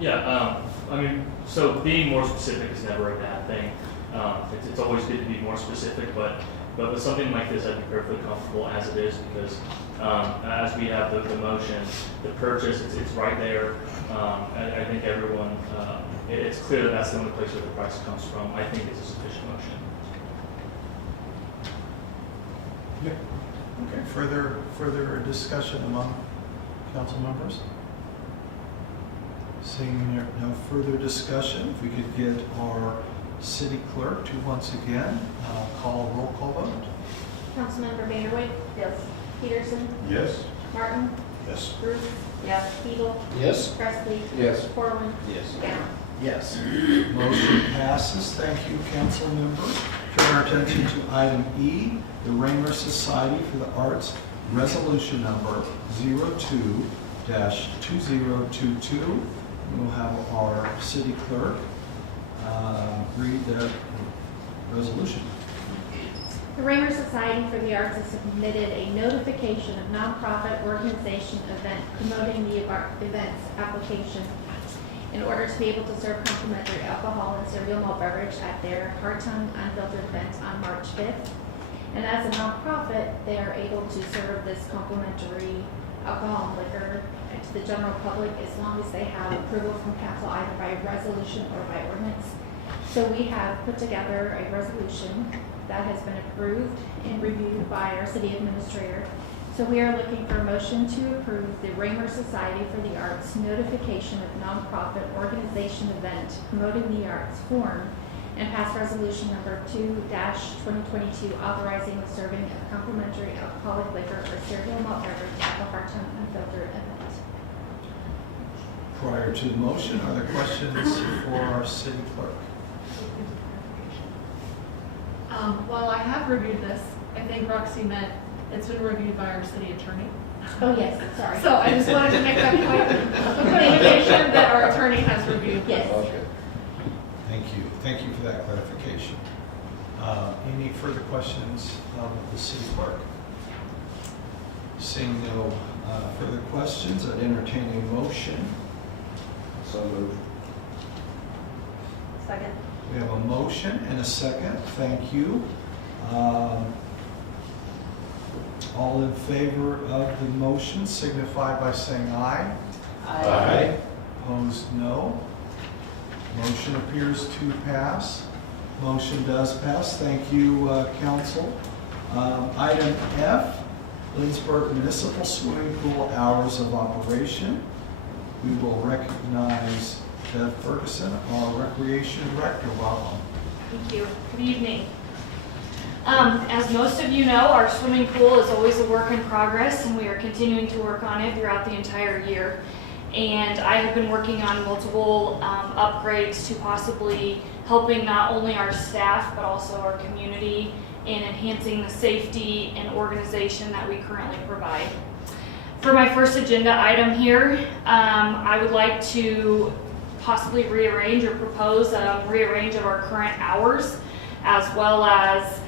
Yeah, I mean, so being more specific is never a bad thing. It's always good to be more specific, but with something like this, I'd be perfectly comfortable as it is because as we have the motion, the purchase, it's right there. I think everyone, it's clear that that's the only place where the price comes from. I think it's a sufficient motion. Okay, further discussion among council members? Seeing no further discussion, if we could get our city clerk to once again call a roll call vote. Councilmember Vanderway? Yes. Peterson? Yes. Martin? Yes. Bruce? Yes. Beagle? Yes. Presley? Yes. Corwin? Yes. Down. Yes. Motion passes. Thank you, council members. Turn our attention to item E, the Raymer Society for the Arts Resolution Number 02-2022. We'll have our city clerk read the resolution. The Raymer Society for the Arts has submitted a notification of nonprofit organization event promoting the event's application in order to be able to serve complimentary alcohol and cereal malt beverage at their Heart-Tongue Unfiltered event on March 5th. And as a nonprofit, they are able to serve this complimentary alcohol and liquor to the general public as long as they have approval from council either by resolution or by ordinance. So we have put together a resolution that has been approved and reviewed by our city administrator. So we are looking for a motion to approve the Raymer Society for the Arts notification of nonprofit organization event promoting the arts form and pass resolution number 2-2022 authorizing the serving of complimentary alcoholic liquor or cereal malt beverage at the Heart-Tongue Unfiltered event. Prior to the motion, are there questions for our city clerk? While I have reviewed this, I think Roxy meant it's been reviewed by our city attorney. Oh, yes, sorry. So I just wanted to make that point, clarification that our attorney has reviewed. Yes. Okay. Thank you for that clarification. Any further questions of the city clerk? Seeing no further questions, I'd entertain a motion. So moved. Second. We have a motion and a second. Thank you. All in favor of the motion signify by saying aye. Aye. Opposed, no. Motion appears to pass. Motion does pass. Thank you, council. Item F, Lindsborg Municipal Swimming Pool hours of operation. We will recognize Bev Ferguson, our Recreation Director. Welcome. Thank you. Good evening. As most of you know, our swimming pool is always a work in progress, and we are continuing to work on it throughout the entire year. And I have been working on multiple upgrades to possibly helping not only our staff, but also our community in enhancing the safety and organization that we currently provide. For my first agenda item here, I would like to possibly rearrange or propose a rearrange of our current hours, as well as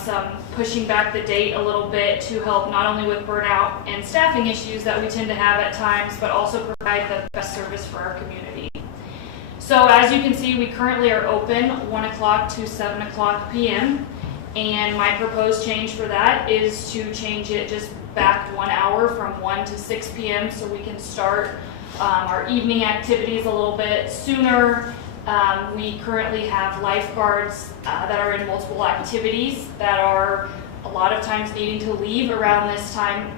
some pushing back the date a little bit to help not only with burnout and staffing issues that we tend to have at times, but also provide the best service for our community. So as you can see, we currently are open 1 o'clock to 7 o'clock p.m. And my proposed change for that is to change it just back 1 hour from 1 to 6 p.m. so we can start our evening activities a little bit sooner. We currently have lifeguards that are in multiple activities that are a lot of times needing to leave around this time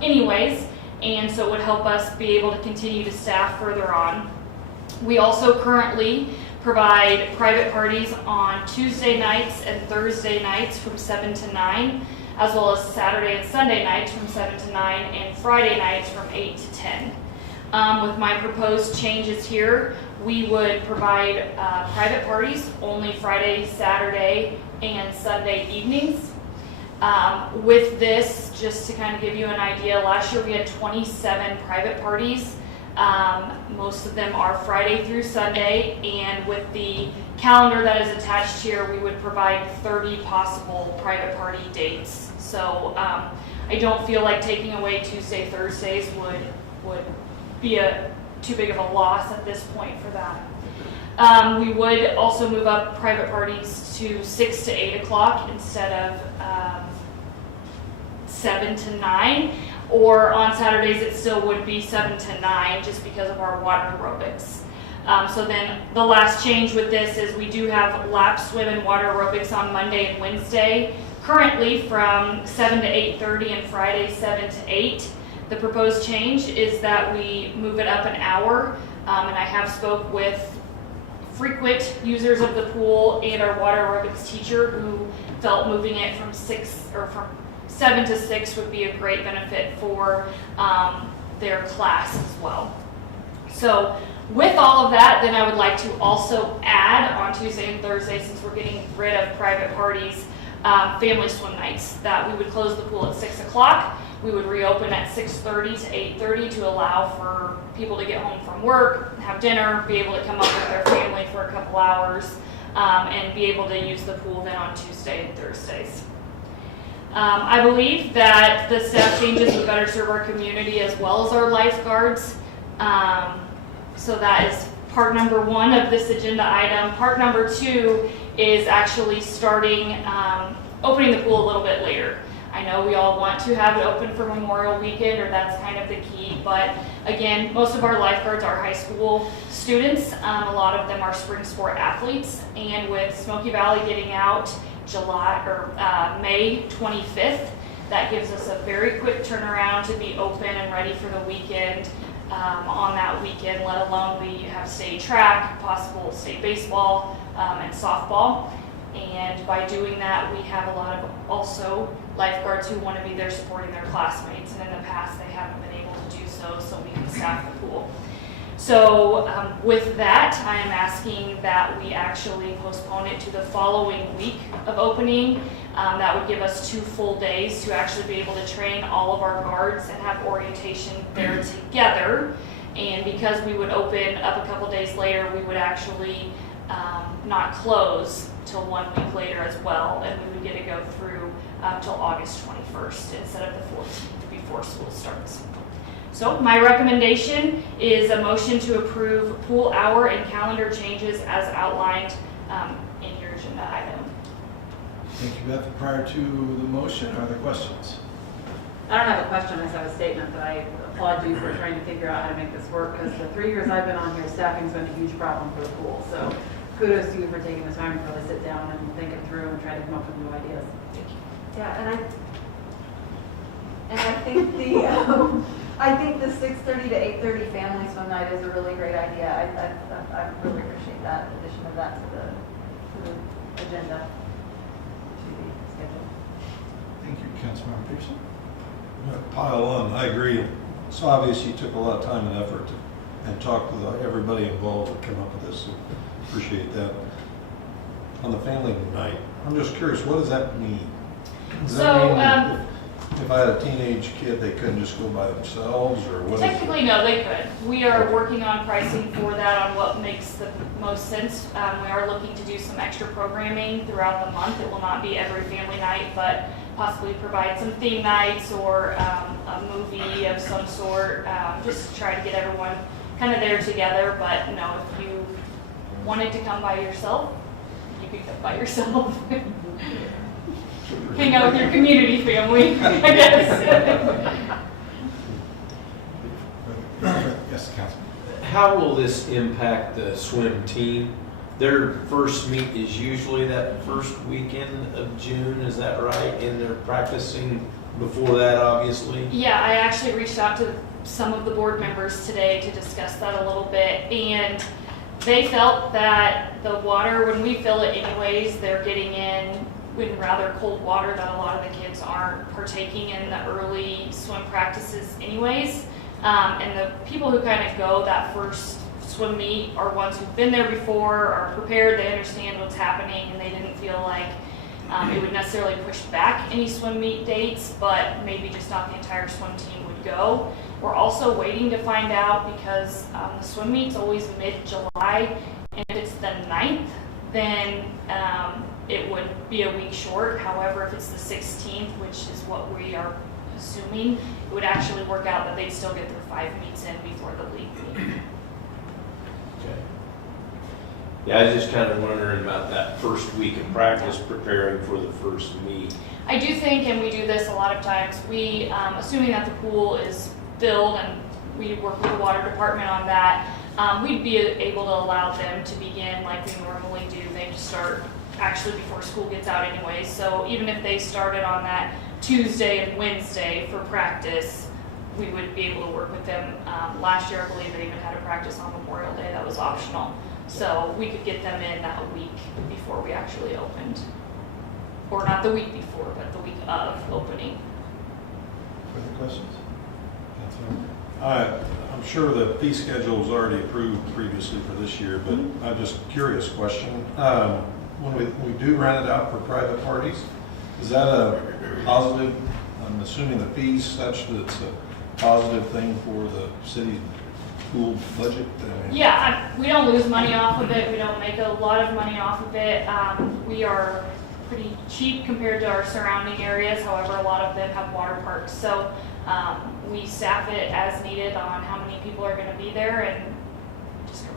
anyways, and so it would help us be able to continue to staff further on. We also currently provide private parties on Tuesday nights and Thursday nights from 7 to 9, as well as Saturday and Sunday nights from 7 to 9, and Friday nights from 8 to 10. With my proposed changes here, we would provide private parties only Friday, Saturday, and Sunday evenings. With this, just to kind of give you an idea, last year we had 27 private parties. Most of them are Friday through Sunday, and with the calendar that is attached here, we would provide 30 possible private party dates. So I don't feel like taking away Tuesday, Thursdays would be too big of a loss at this point for that. We would also move up private parties to 6 to 8 o'clock instead of 7 to 9. Or on Saturdays, it still would be 7 to 9 just because of our water aerobics. So then the last change with this is we do have lap swim and water aerobics on Monday and Wednesday, currently from 7 to 8:30 and Friday 7 to 8. The proposed change is that we move it up an hour, and I have spoke with frequent users of the pool and our water aerobics teacher who felt moving it from 7 to 6 would be a great benefit for their class as well. So with all of that, then I would like to also add on Tuesday and Thursday, since we're getting rid of private parties, family swim nights, that we would close the pool at 6 o'clock. We would reopen at 6:30 to 8:30 to allow for people to get home from work, have dinner, be able to come up with their family for a couple hours, and be able to use the pool then on Tuesday and Thursdays. I believe that the staff changes would better serve our community as well as our lifeguards. So that is part number 1 of this agenda item. Part number 2 is actually starting, opening the pool a little bit later. I know we all want to have it open for Memorial Weekend, or that's kind of the key, but again, most of our lifeguards are high school students. A lot of them are spring sport athletes, and with Smoky Valley getting out May 25th, that gives us a very quick turnaround to be open and ready for the weekend. On that weekend, let alone we have state track, possible state baseball, and softball. And by doing that, we have a lot of also lifeguards who want to be there supporting their classmates, and in the past they haven't been able to do so we can staff the pool. So with that, I am asking that we actually postpone it to the following week of opening. That would give us 2 full days to actually be able to train all of our guards and have orientation there together. And because we would open up a couple days later, we would actually not close till 1 week later as well, and we would get to go through till August 21st instead of the 14th before school starts. So my recommendation is a motion to approve pool hour and calendar changes as outlined in your agenda item. Thank you, Beth. Prior to the motion, are there questions? I don't have a question, I just have a statement that I applaud you for trying to figure out how to make this work, because the 3 years I've been on here, staffing's been a huge problem for the pool. So kudos to you for taking the time to really sit down and think it through and try to come up with new ideas. Thank you. Yeah, and I think the 6:30 to 8:30 family swim night is a really great idea. I really appreciate that addition of that to the agenda, to the schedule. Thank you, Councilmember Pearson. Pile on, I agree. It's obvious you took a lot of time and effort and talked with everybody involved to come up with this, so appreciate that. On the family night, I'm just curious, what does that mean? Does that mean if I had a teenage kid, they couldn't just go by themselves, or what? Technically, no, they could. We are working on pricing for that on what makes the most sense. We are looking to do some extra programming throughout the month. It will not be every family night, but possibly provide some theme nights or a movie of some sort, just to try to get everyone kind of there together. But no, if you wanted to come by yourself, you could come by yourself. hang out with your community family, I guess. Yes, Councilman. How will this impact the swim team? Their first meet is usually that first weekend of June, is that right? And they're practicing before that, obviously? Yeah, I actually reached out to some of the board members today to discuss that a little bit, and they felt that the water, when we fill it anyways, they're getting in rather cold water, that a lot of the kids aren't partaking in the early swim practices anyways. And the people who kind of go that first swim meet are ones who've been there before, are prepared, they understand what's happening, and they didn't feel like it would necessarily push back any swim meet dates, but maybe just not the entire swim team would go. We're also waiting to find out because the swim meet's always mid-July, and if it's the 9th, then it would be a week short. However, if it's the 16th, which is what we are assuming, it would actually work out that they'd still get their 5 meets in before the league meet. Okay. Yeah, I was just kind of wondering about that first week of practice preparing for the first meet. I do think, and we do this a lot of times, we, assuming that the pool is filled and we work with the water department on that, we'd be able to allow them to begin like we normally do. They just start actually before school gets out anyway. So even if they started on that Tuesday and Wednesday for practice, we would be able to work with them. Last year, I believe they even had a practice on Memorial Day that was optional. So we could get them in that week before we actually opened. Or not the week before, but the week of opening. Further questions? Councilman? I'm sure the fee schedule was already approved previously for this year, but I'm just curious question. When we do rent it out for private parties, is that a positive, I'm assuming the fees such that it's a positive thing for the city's pool budget? Yeah, we don't lose money off of it. We don't make a lot of money off of it. We are pretty cheap compared to our surrounding areas. However, a lot of them have water parks. So we staff it as needed on how many people are going to be there and just go.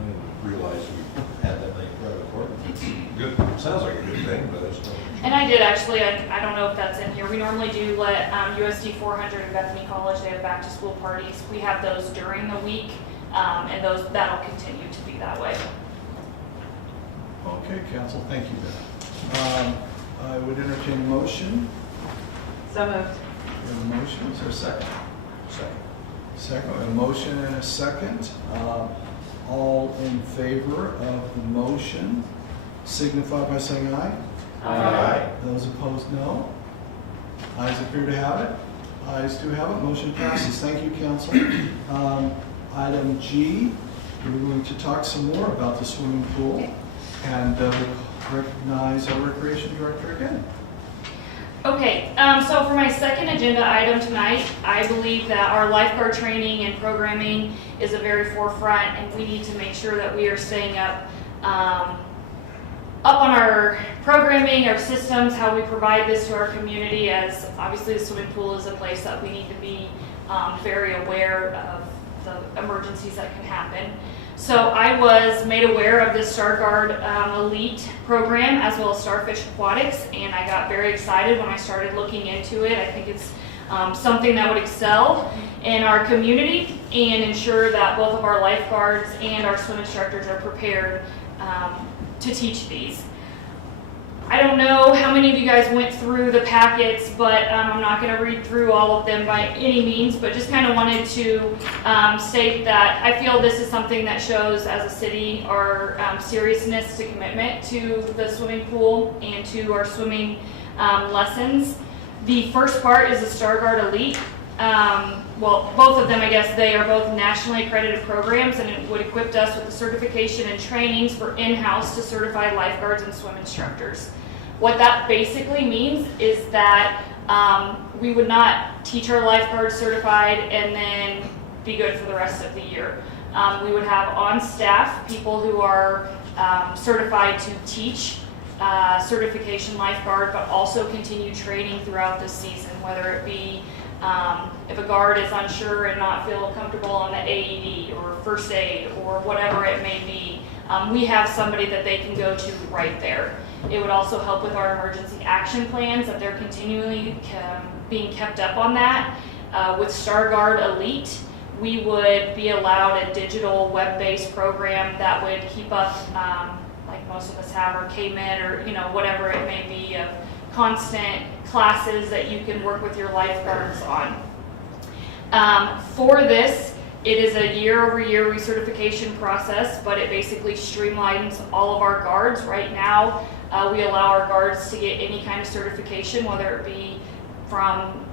I didn't realize we had that many private parties. It's good, sounds like a good thing, but it's not. And I did actually, I don't know if that's in here. We normally do let USD 400 and Bethany College, they have back to school parties. We have those during the week, and that'll continue to be that way. Okay, council, thank you. I would entertain a motion. So moved. We have a motion, is there a second? Second, we have a motion and a second. All in favor of the motion signify by saying aye. Aye. Those opposed, no. Ayes appear to have it. Ayes do have it. Motion passes. Thank you, council. Item G, we're going to talk some more about the swimming pool and recognize our recreation director again. Okay, so for my second agenda item tonight, I believe that our lifeguard training and programming is a very forefront, and we need to make sure that we are staying up on our programming, our systems, how we provide this to our community, as obviously the swimming pool is a place that we need to be very aware of the emergencies that can happen. So I was made aware of this StarGuard Elite program as well as Starfish Aquatics, and I got very excited when I started looking into it. I think it's something that would excel in our community and ensure that both of our lifeguards and our swim instructors are prepared to teach these. I don't know how many of you guys went through the packets, but I'm not going to read through all of them by any means, but just kind of wanted to state that I feel this is something that shows as a city our seriousness to commitment to the swimming pool and to our swimming lessons. The first part is the StarGuard Elite. Well, both of them, I guess, they are both nationally accredited programs, and it would equip us with the certification and trainings for in-house to certified lifeguards and swim instructors. What that basically means is that we would not teach our lifeguards certified and then be good for the rest of the year. We would have on staff people who are certified to teach certification lifeguard, but also continue training throughout the season, whether it be if a guard is unsure and not feel comfortable on the AED or first aid or whatever it may be, we have somebody that they can go to right there. It would also help with our emergency action plans, that they're continually being kept up on that. With StarGuard Elite, we would be allowed a digital web-based program that would keep up, like most of us have, or KMIT, or whatever it may be, of constant classes that you can work with your lifeguards on. For this, it is a year-over-year recertification process, but it basically streamlines all of our guards. Right now, we allow our guards to get any kind of certification, whether it be from,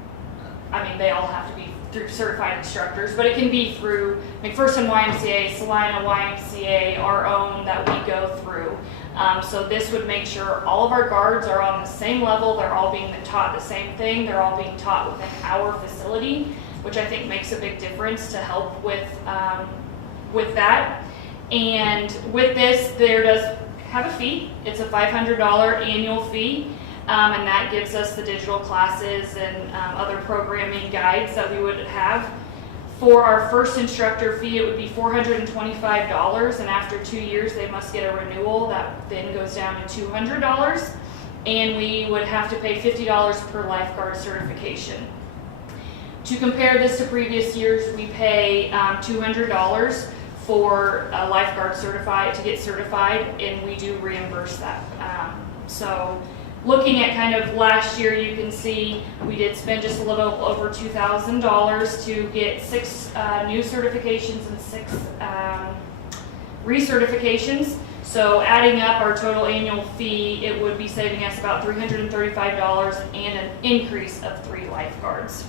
they all have to be through certified instructors, but it can be through McPherson YMCA, Salina YMCA, our own that we go through. So this would make sure all of our guards are on the same level, they're all being taught the same thing, they're all being taught within our facility, which I think makes a big difference to help with that. And with this, there does have a fee. It's a $500 annual fee. And that gives us the digital classes and other programming guides that we would have. For our first instructor fee, it would be $425, and after 2 years, they must get a renewal. That then goes down to $200, and we would have to pay $50 per lifeguard certification. To compare this to previous years, we pay $200 for a lifeguard to get certified, and we do reimburse that. So looking at kind of last year, you can see we did spend just a little over $2,000 to get 6 new certifications and 6 recertifications. So adding up our total annual fee, it would be saving us about $335 and an increase of 3 lifeguards.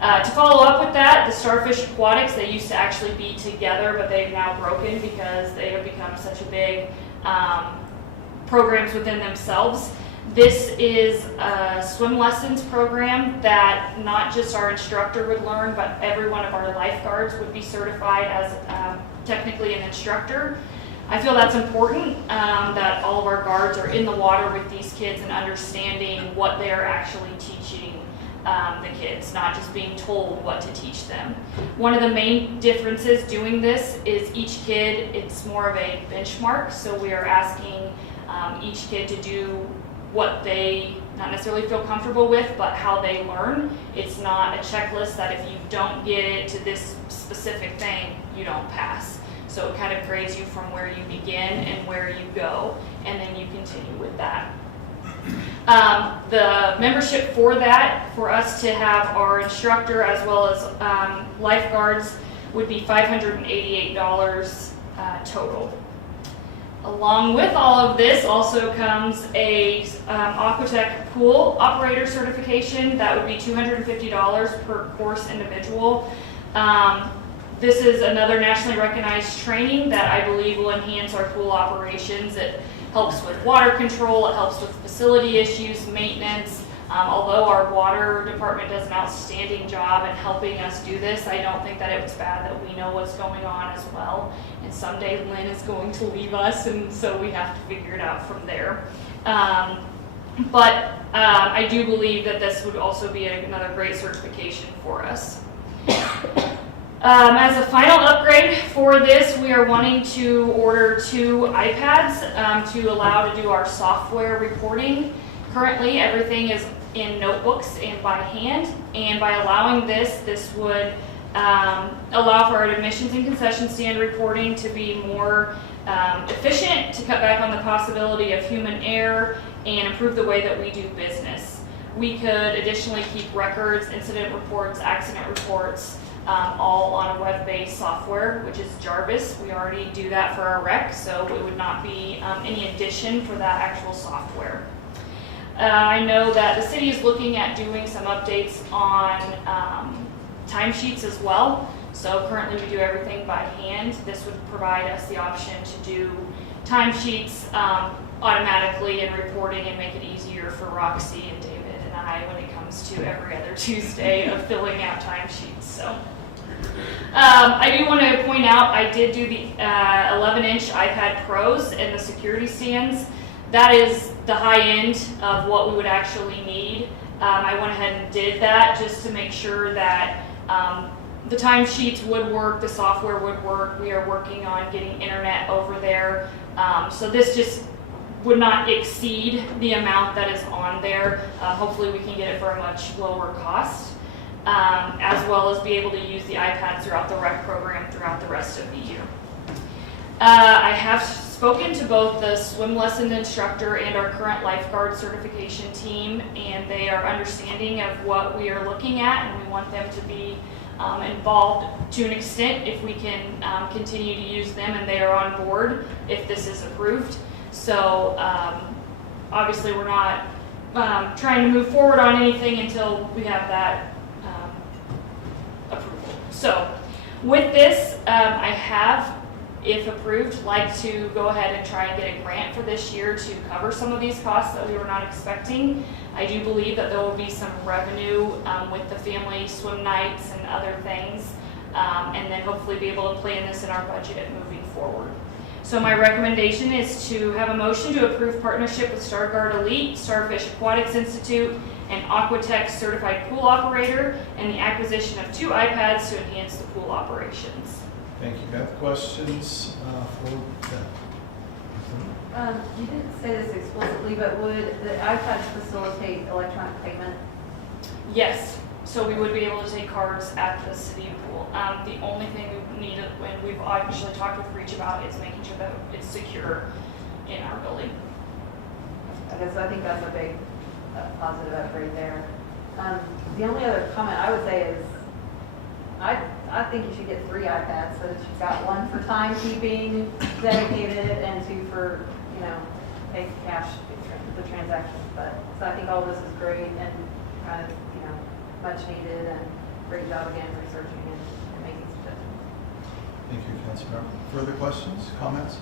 To follow up with that, the Starfish Aquatics, they used to actually be together, but they've now broken because they have become such a big programs within themselves. This is a swim lessons program that not just our instructor would learn, but every one of our lifeguards would be certified as technically an instructor. I feel that's important, that all of our guards are in the water with these kids and understanding what they are actually teaching the kids, not just being told what to teach them. One of the main differences doing this is each kid, it's more of a benchmark, so we are asking each kid to do what they not necessarily feel comfortable with, but how they learn. It's not a checklist that if you don't get it to this specific thing, you don't pass. So it kind of grades you from where you begin and where you go, and then you continue with that. The membership for that, for us to have our instructor as well as lifeguards, would be $588 total. Along with all of this also comes a Aquatech pool operator certification. That would be $250 per course individual. This is another nationally recognized training that I believe will enhance our pool operations. It helps with water control, it helps with facility issues, maintenance. Although our water department does an outstanding job in helping us do this, I don't think that it was bad that we know what's going on as well. And someday Lynn is going to leave us, and so we have to figure it out from there. But I do believe that this would also be another great certification for us. As a final upgrade for this, we are wanting to order 2 iPads to allow to do our software reporting. Currently, everything is in notebooks and by hand, and by allowing this would allow for our admissions and concession stand reporting to be more efficient, to cut back on the possibility of human error, and improve the way that we do business. We could additionally keep records, incident reports, accident reports, all on a web-based software, which is Jarvis. We already do that for our rec, so it would not be any addition for that actual software. I know that the city is looking at doing some updates on timesheets as well. So currently we do everything by hand. This would provide us the option to do timesheets automatically and reporting, and make it easier for Roxy and David and I when it comes to every other Tuesday of filling out timesheets. So I do want to point out, I did do the 11-inch iPad Pros and the security stands. That is the high end of what we would actually need. I went ahead and did that just to make sure that the timesheets would work, the software would work. We are working on getting internet over there. So this just would not exceed the amount that is on there. Hopefully we can get it for a much lower cost, as well as be able to use the iPads throughout the rec program throughout the rest of the year. I have spoken to both the swim lesson instructor and our current lifeguard certification team, and they are understanding of what we are looking at, and we want them to be involved to an extent if we can continue to use them, and they are on board if this is approved. So obviously we're not trying to move forward on anything until we have that approval. So with this, I have, if approved, like to go ahead and try and get a grant for this year to cover some of these costs that we were not expecting. I do believe that there will be some revenue with the family swim nights and other things, and then hopefully be able to plan this in our budget moving forward. So my recommendation is to have a motion to approve partnership with StarGuard Elite, Starfish Aquatics Institute, and Aquatex Certified Pool Operator, and the acquisition of 2 iPads to enhance the pool operations. Thank you, Beth. Questions for Beth? You didn't say this explicitly, but would the iPads facilitate electronic payment? Yes, so we would be able to take cards at the city pool. The only thing we need, and we've actually talked with Reach about, is making sure that it's secure in our building. I guess I think that's a big positive upgrade there. The only other comment I would say is, I think you should get 3 iPads, so that you've got 1 for timekeeping, dedicated, and 2 for, pay cash, the transactions. But, so I think all this is great and kind of, much needed, and great job again researching and making suggestions. Thank you, Councilmember. Further questions, comments?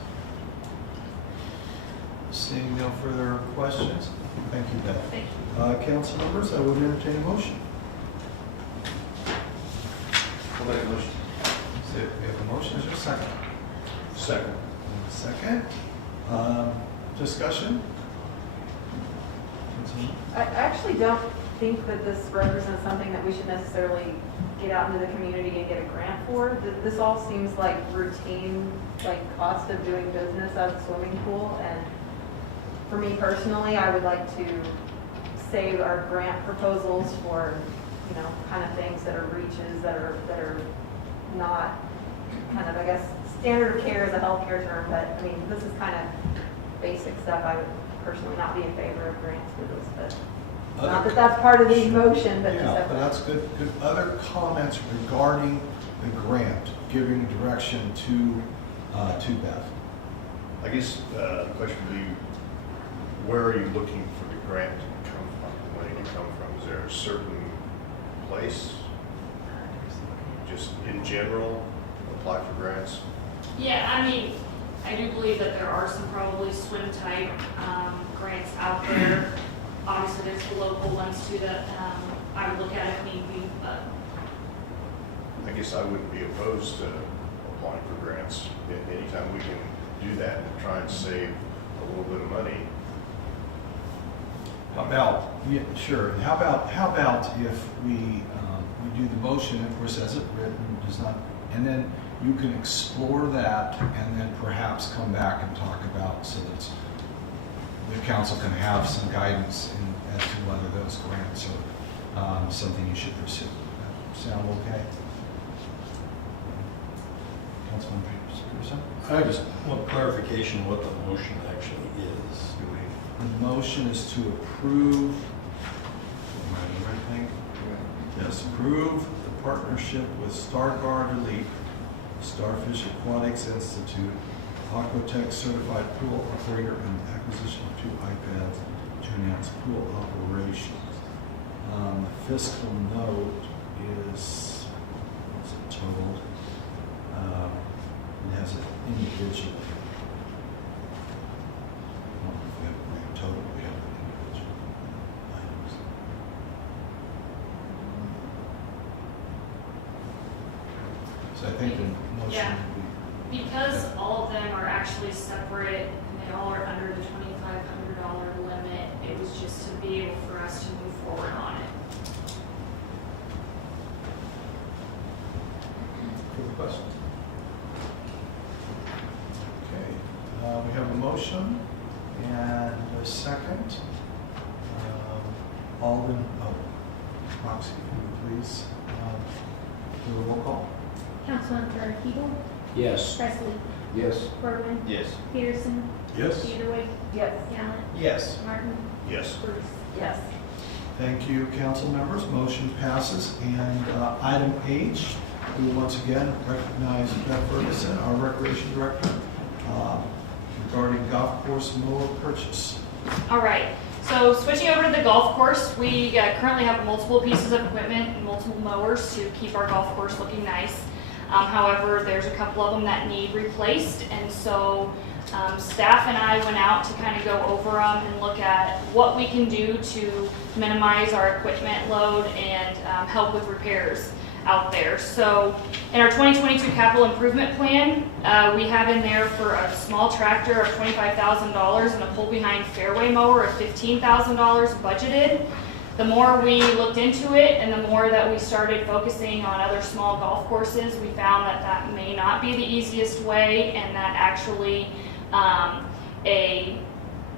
Seeing no further questions, thank you, Beth. Thank you. Council members, I would entertain a motion. I'll make a motion. So we have a motion, is there a second? Second. Second. Discussion? I actually don't think that this represents something that we should necessarily get out into the community and get a grant for. This all seems like routine, cost of doing business at the swimming pool. And for me personally, I would like to save our grant proposals for, kind of things that are reaches that are not kind of, I guess, standard of care is a healthcare term, but I mean, this is kind of basic stuff. I would personally not be in favor of grants for this, but not that that's part of the motion, but Yeah, but that's good. Other comments regarding the grant, giving direction to Beth? I guess the question would be, where are you looking for the grant to come from, the money to come from? Is there a certain place? Just in general, apply for grants? Yeah, I mean, I do believe that there are some probably swim type grants out there. Obviously, there's the local ones too that I would look at if need be, but. I guess I wouldn't be opposed to applying for grants. Anytime we can do that and try and save a little bit of money. How about, yeah, sure. How about if we do the motion, of course, as it written, does not, and then you can explore that and then perhaps come back and talk about, so that the council can have some guidance as to whether those grants are something you should pursue. Sound okay? Councilman Peterson? I just want clarification what the motion actually is. Do we? The motion is to approve, am I doing the right thing? Yes, approve the partnership with StarGuard Elite, Starfish Aquatics Institute, Aquatex Certified Pool Operator, and acquisition of 2 iPads to enhance pool operations. The fiscal note is, what's it totaled? It has it individually. I don't know if we have a grand total, we have it individual items. So I think the motion Yeah. would be. Because all of them are actually separate and they all are under the $2,500 limit, it was just to be able for us to move forward on it. questions? Okay, we have a motion and a second. Roxy, if you would please do a roll call. Councilmember Hebel, Yes. Presley, Yes. Corwin, Yes. Peterson, Yes. Peterweight, Yes. Gallant, Yes. Martin, Yes. Bruce. Yes. Thank you, council members. Motion passes. And item H, we will once again recognize Beth Ferguson, our recreation director, regarding golf course mower purchase. All right, so switching over to the golf course, we currently have multiple pieces of equipment and multiple mowers to keep our golf course looking nice. However, there's a couple of them that need replaced, and so staff and I went out to kind of go over them and look at what we can do to minimize our equipment load and help with repairs out there. So in our 2022 capital improvement plan, we have in there for a small tractor of $25,000 and a pull behind fairway mower of $15,000 budgeted. The more we looked into it and the more that we started focusing on other small golf courses, we found that that may not be the easiest way, and that actually a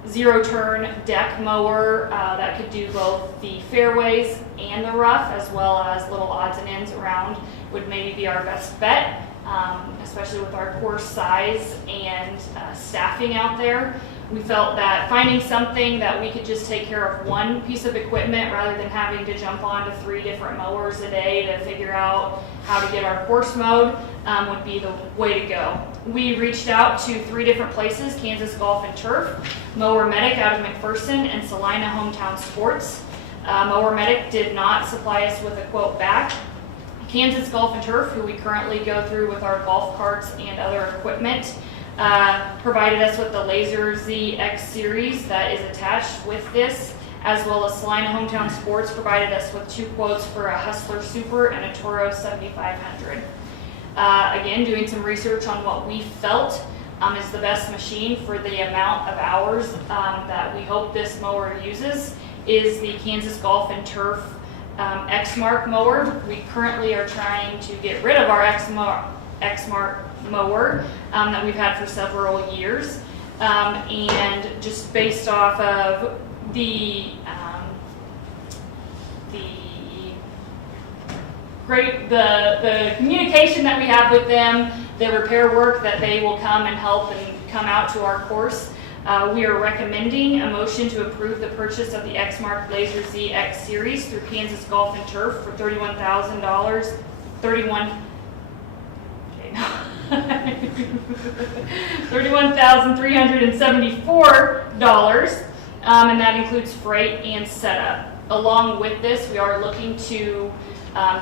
zero-turn deck mower that could do both the fairways and the rough, as well as little odds and ends around, would maybe be our best bet, especially with our course size and staffing out there. We felt that finding something that we could just take care of one piece of equipment rather than having to jump onto 3 different mowers a day to figure out how to get our course mowed would be the way to go. We reached out to 3 different places: Kansas Golf and Turf, Mower Medic out of McPherson, and Salina Hometown Sports. Mower Medic did not supply us with a quote back. Kansas Golf and Turf, who we currently go through with our golf carts and other equipment, provided us with the Laser Z X series that is attached with this, as well as Salina Hometown Sports provided us with 2 quotes for a Hustler Super and a Toro 7500. Again, doing some research on what we felt is the best machine for the amount of hours that we hope this mower uses is the Kansas Golf and Turf X-Mark mower. We currently are trying to get rid of our X-Mark mower that we've had for several years, and just based off of the communication that we have with them, the repair work that they will come and help and come out to our course, we are recommending a motion to approve the purchase of the X-Mark Laser Z X series through Kansas Golf and Turf for $31,000. $31,374, and that includes freight and setup. Along with this, we are looking to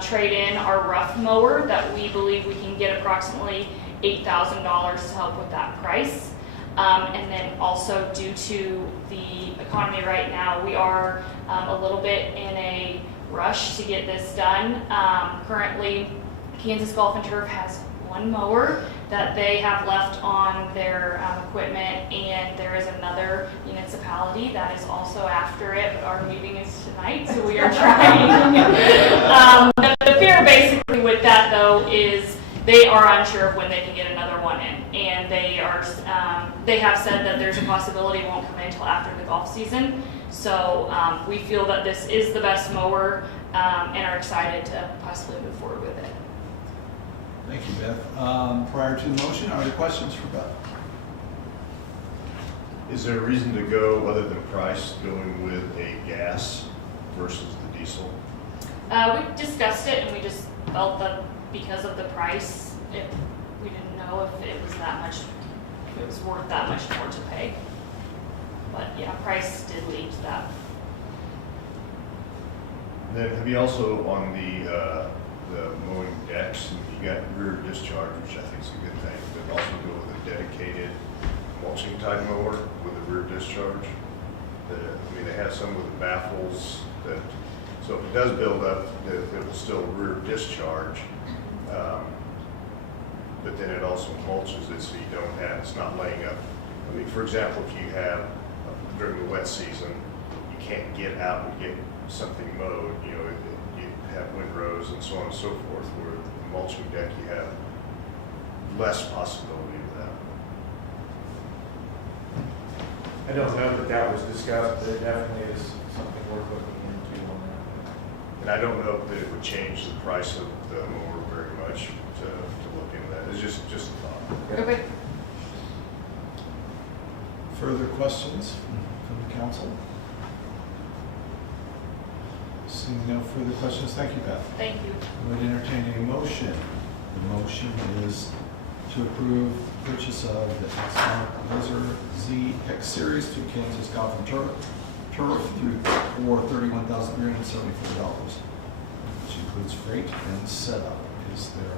trade in our rough mower that we believe we can get approximately $8,000 to help with that price. And then also, due to the economy right now, we are a little bit in a rush to get this done. Currently, Kansas Golf and Turf has 1 mower that they have left on their equipment, and there is another municipality that is also after it, but our meeting is tonight, so we are trying. The fear basically with that, though, is they are unsure of when they can get another one in, and they have said that there's a possibility it won't come in until after the golf season. So we feel that this is the best mower and are excited to possibly move forward with it. Thank you, Beth. Prior to the motion, are there questions for Beth? Is there a reason to go, other than price, going with a gas versus the diesel? We discussed it, and we just felt that because of the price, we didn't know if it was worth that much more to pay. But yeah, price did lead to that. Then have you also, on the mowing decks, you got rear discharge, which I think is a good thing, but also go with a dedicated mulching type mower with a rear discharge. They have some with the baffles that, so if it does build up, it will still rear discharge. But then it also mulches it, so you don't have, it's not laying up. For example, if you have, during the wet season, you can't get out and get something mowed, you have windrows and so on and so forth, where the mulching deck you have less possibility of that. I don't know that that was discussed, but it definitely is something worth looking into on that. And I don't know that it would change the price of the mower very much to look into that. It's just a thought. Okay. Further questions from the council? Seeing no further questions, thank you, Beth. Thank you. I would entertain a motion. The motion is to approve purchase of the Easement Laser ZX Series to Kansas Gotham Turf for $31,374, which includes freight and setup. Is there a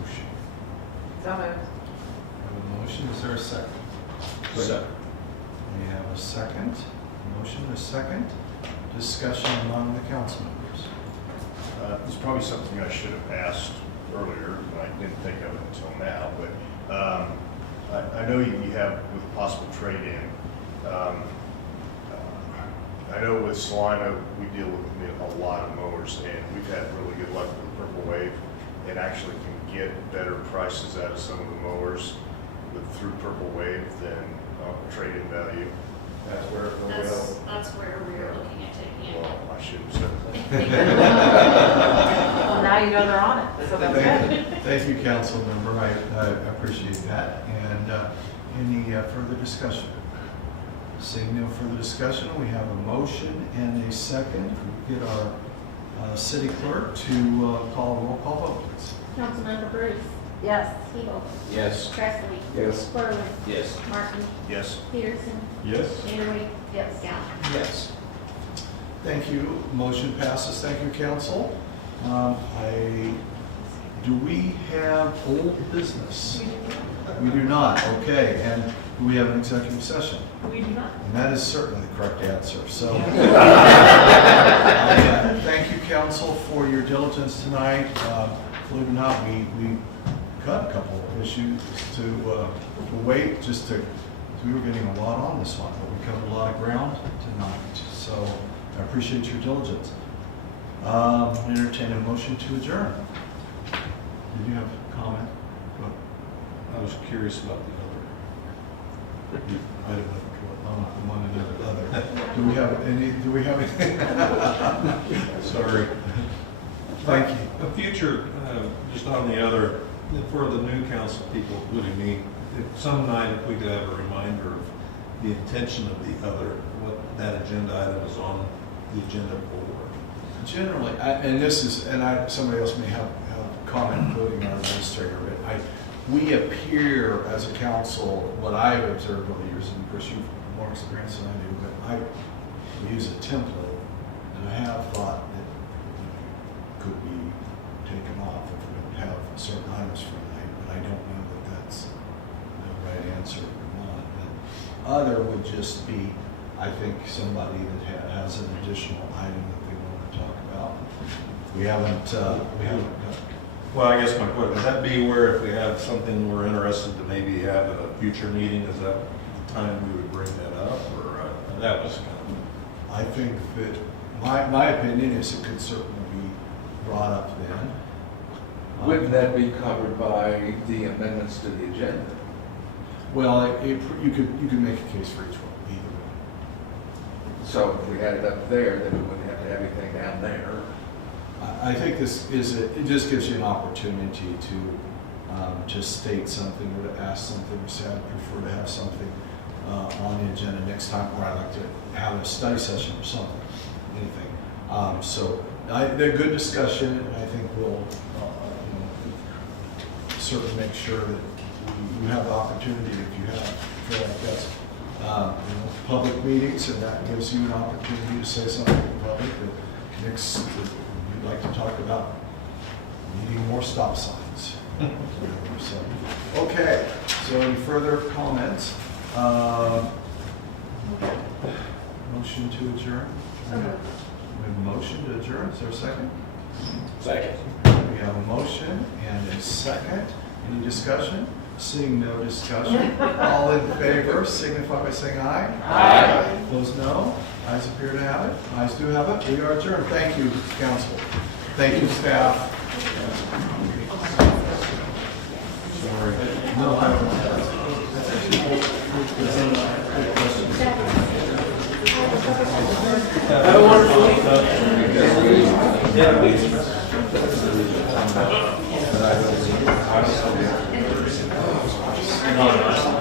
motion? So moved. We have a motion. Is there a second? Second. We have a second. Motion, a second. Discussion among the council members. It's probably something I should have asked earlier, and I didn't think of it until now, but I know you have with possible trade-in. I know with Salina, we deal with a lot of mowers, and we've had really good luck with the Purple Wave, and actually can get better prices out of some of the mowers through Purple Wave than trade-in value. That's where it will go. That's where we are looking at taking it. Well, I shouldn't have said that. Well, now you know they're on it, so that's good. Thank you, council member. I appreciate that. And any further discussion? Seeing no further discussion, we have a motion and a second. We get our city clerk to call a roll call vote, please. Councilmember Bruce. Yes. Hebel. Yes. Presley. Yes. Corwin. Yes. Martin. Yes. Peterson. Yes. Vanderway. Yes. Gallo. Yes. Thank you. Motion passes. Thank you, council. Do we have old business? We do not. Okay. And do we have an executive session? We do not. And that is certainly the correct answer. So, thank you, council, for your diligence tonight. Believe it or not, we cut a couple of issues to wait just to. We were getting a lot on this one, but we covered a lot of ground tonight. So I appreciate your diligence. Entertain a motion to adjourn. Did you have a comment? I was curious about the other. Other. Do we have anything? Sorry. Thank you. A future, just on the other, for the new council people, including me, if some night if we could have a reminder of the intention of the other, what that agenda item is on the agenda for. Generally, somebody else may have a comment, including our administrator, but we appear as a council, what I've observed over the years, and of course you've more experience than I do, but we use a template, and I have thought that it could be taken off if we don't have certain items for tonight, but I don't know that that's the right answer or not. And other would just be, I think, somebody that has an additional item that they want to talk about. We haven't. Well, I guess my question, would that be where if we have something we're interested to maybe have at a future meeting, is that the time we would bring that up, or that was kind of... I think that, my opinion is it could certainly be brought up then. Wouldn't that be covered by the amendments to the agenda? Well, you could make a case for each one, either way. So if we had it up there, then we wouldn't have to have anything down there. I think it just gives you an opportunity to just state something or to ask something, or say I'd prefer to have something on the agenda next time, or I'd like to have a study session or something, anything. They're good discussion, and I think we'll certainly make sure that you have the opportunity if you feel like that's public meetings, and that gives you an opportunity to say something in public that next. We'd like to talk about needing more stop signs. Okay, so any further comments? Motion to adjourn? We have a motion to adjourn, is there a second? Second. We have a motion and a second. Any discussion? Seeing no discussion, all in favor signify by saying aye. Aye. Opposed, no. Ayes appear to have it. Ayes do have it. We are adjourned. Thank you, council. Thank you, staff. No, I don't. Have a wonderful week. Yeah, please. No, no,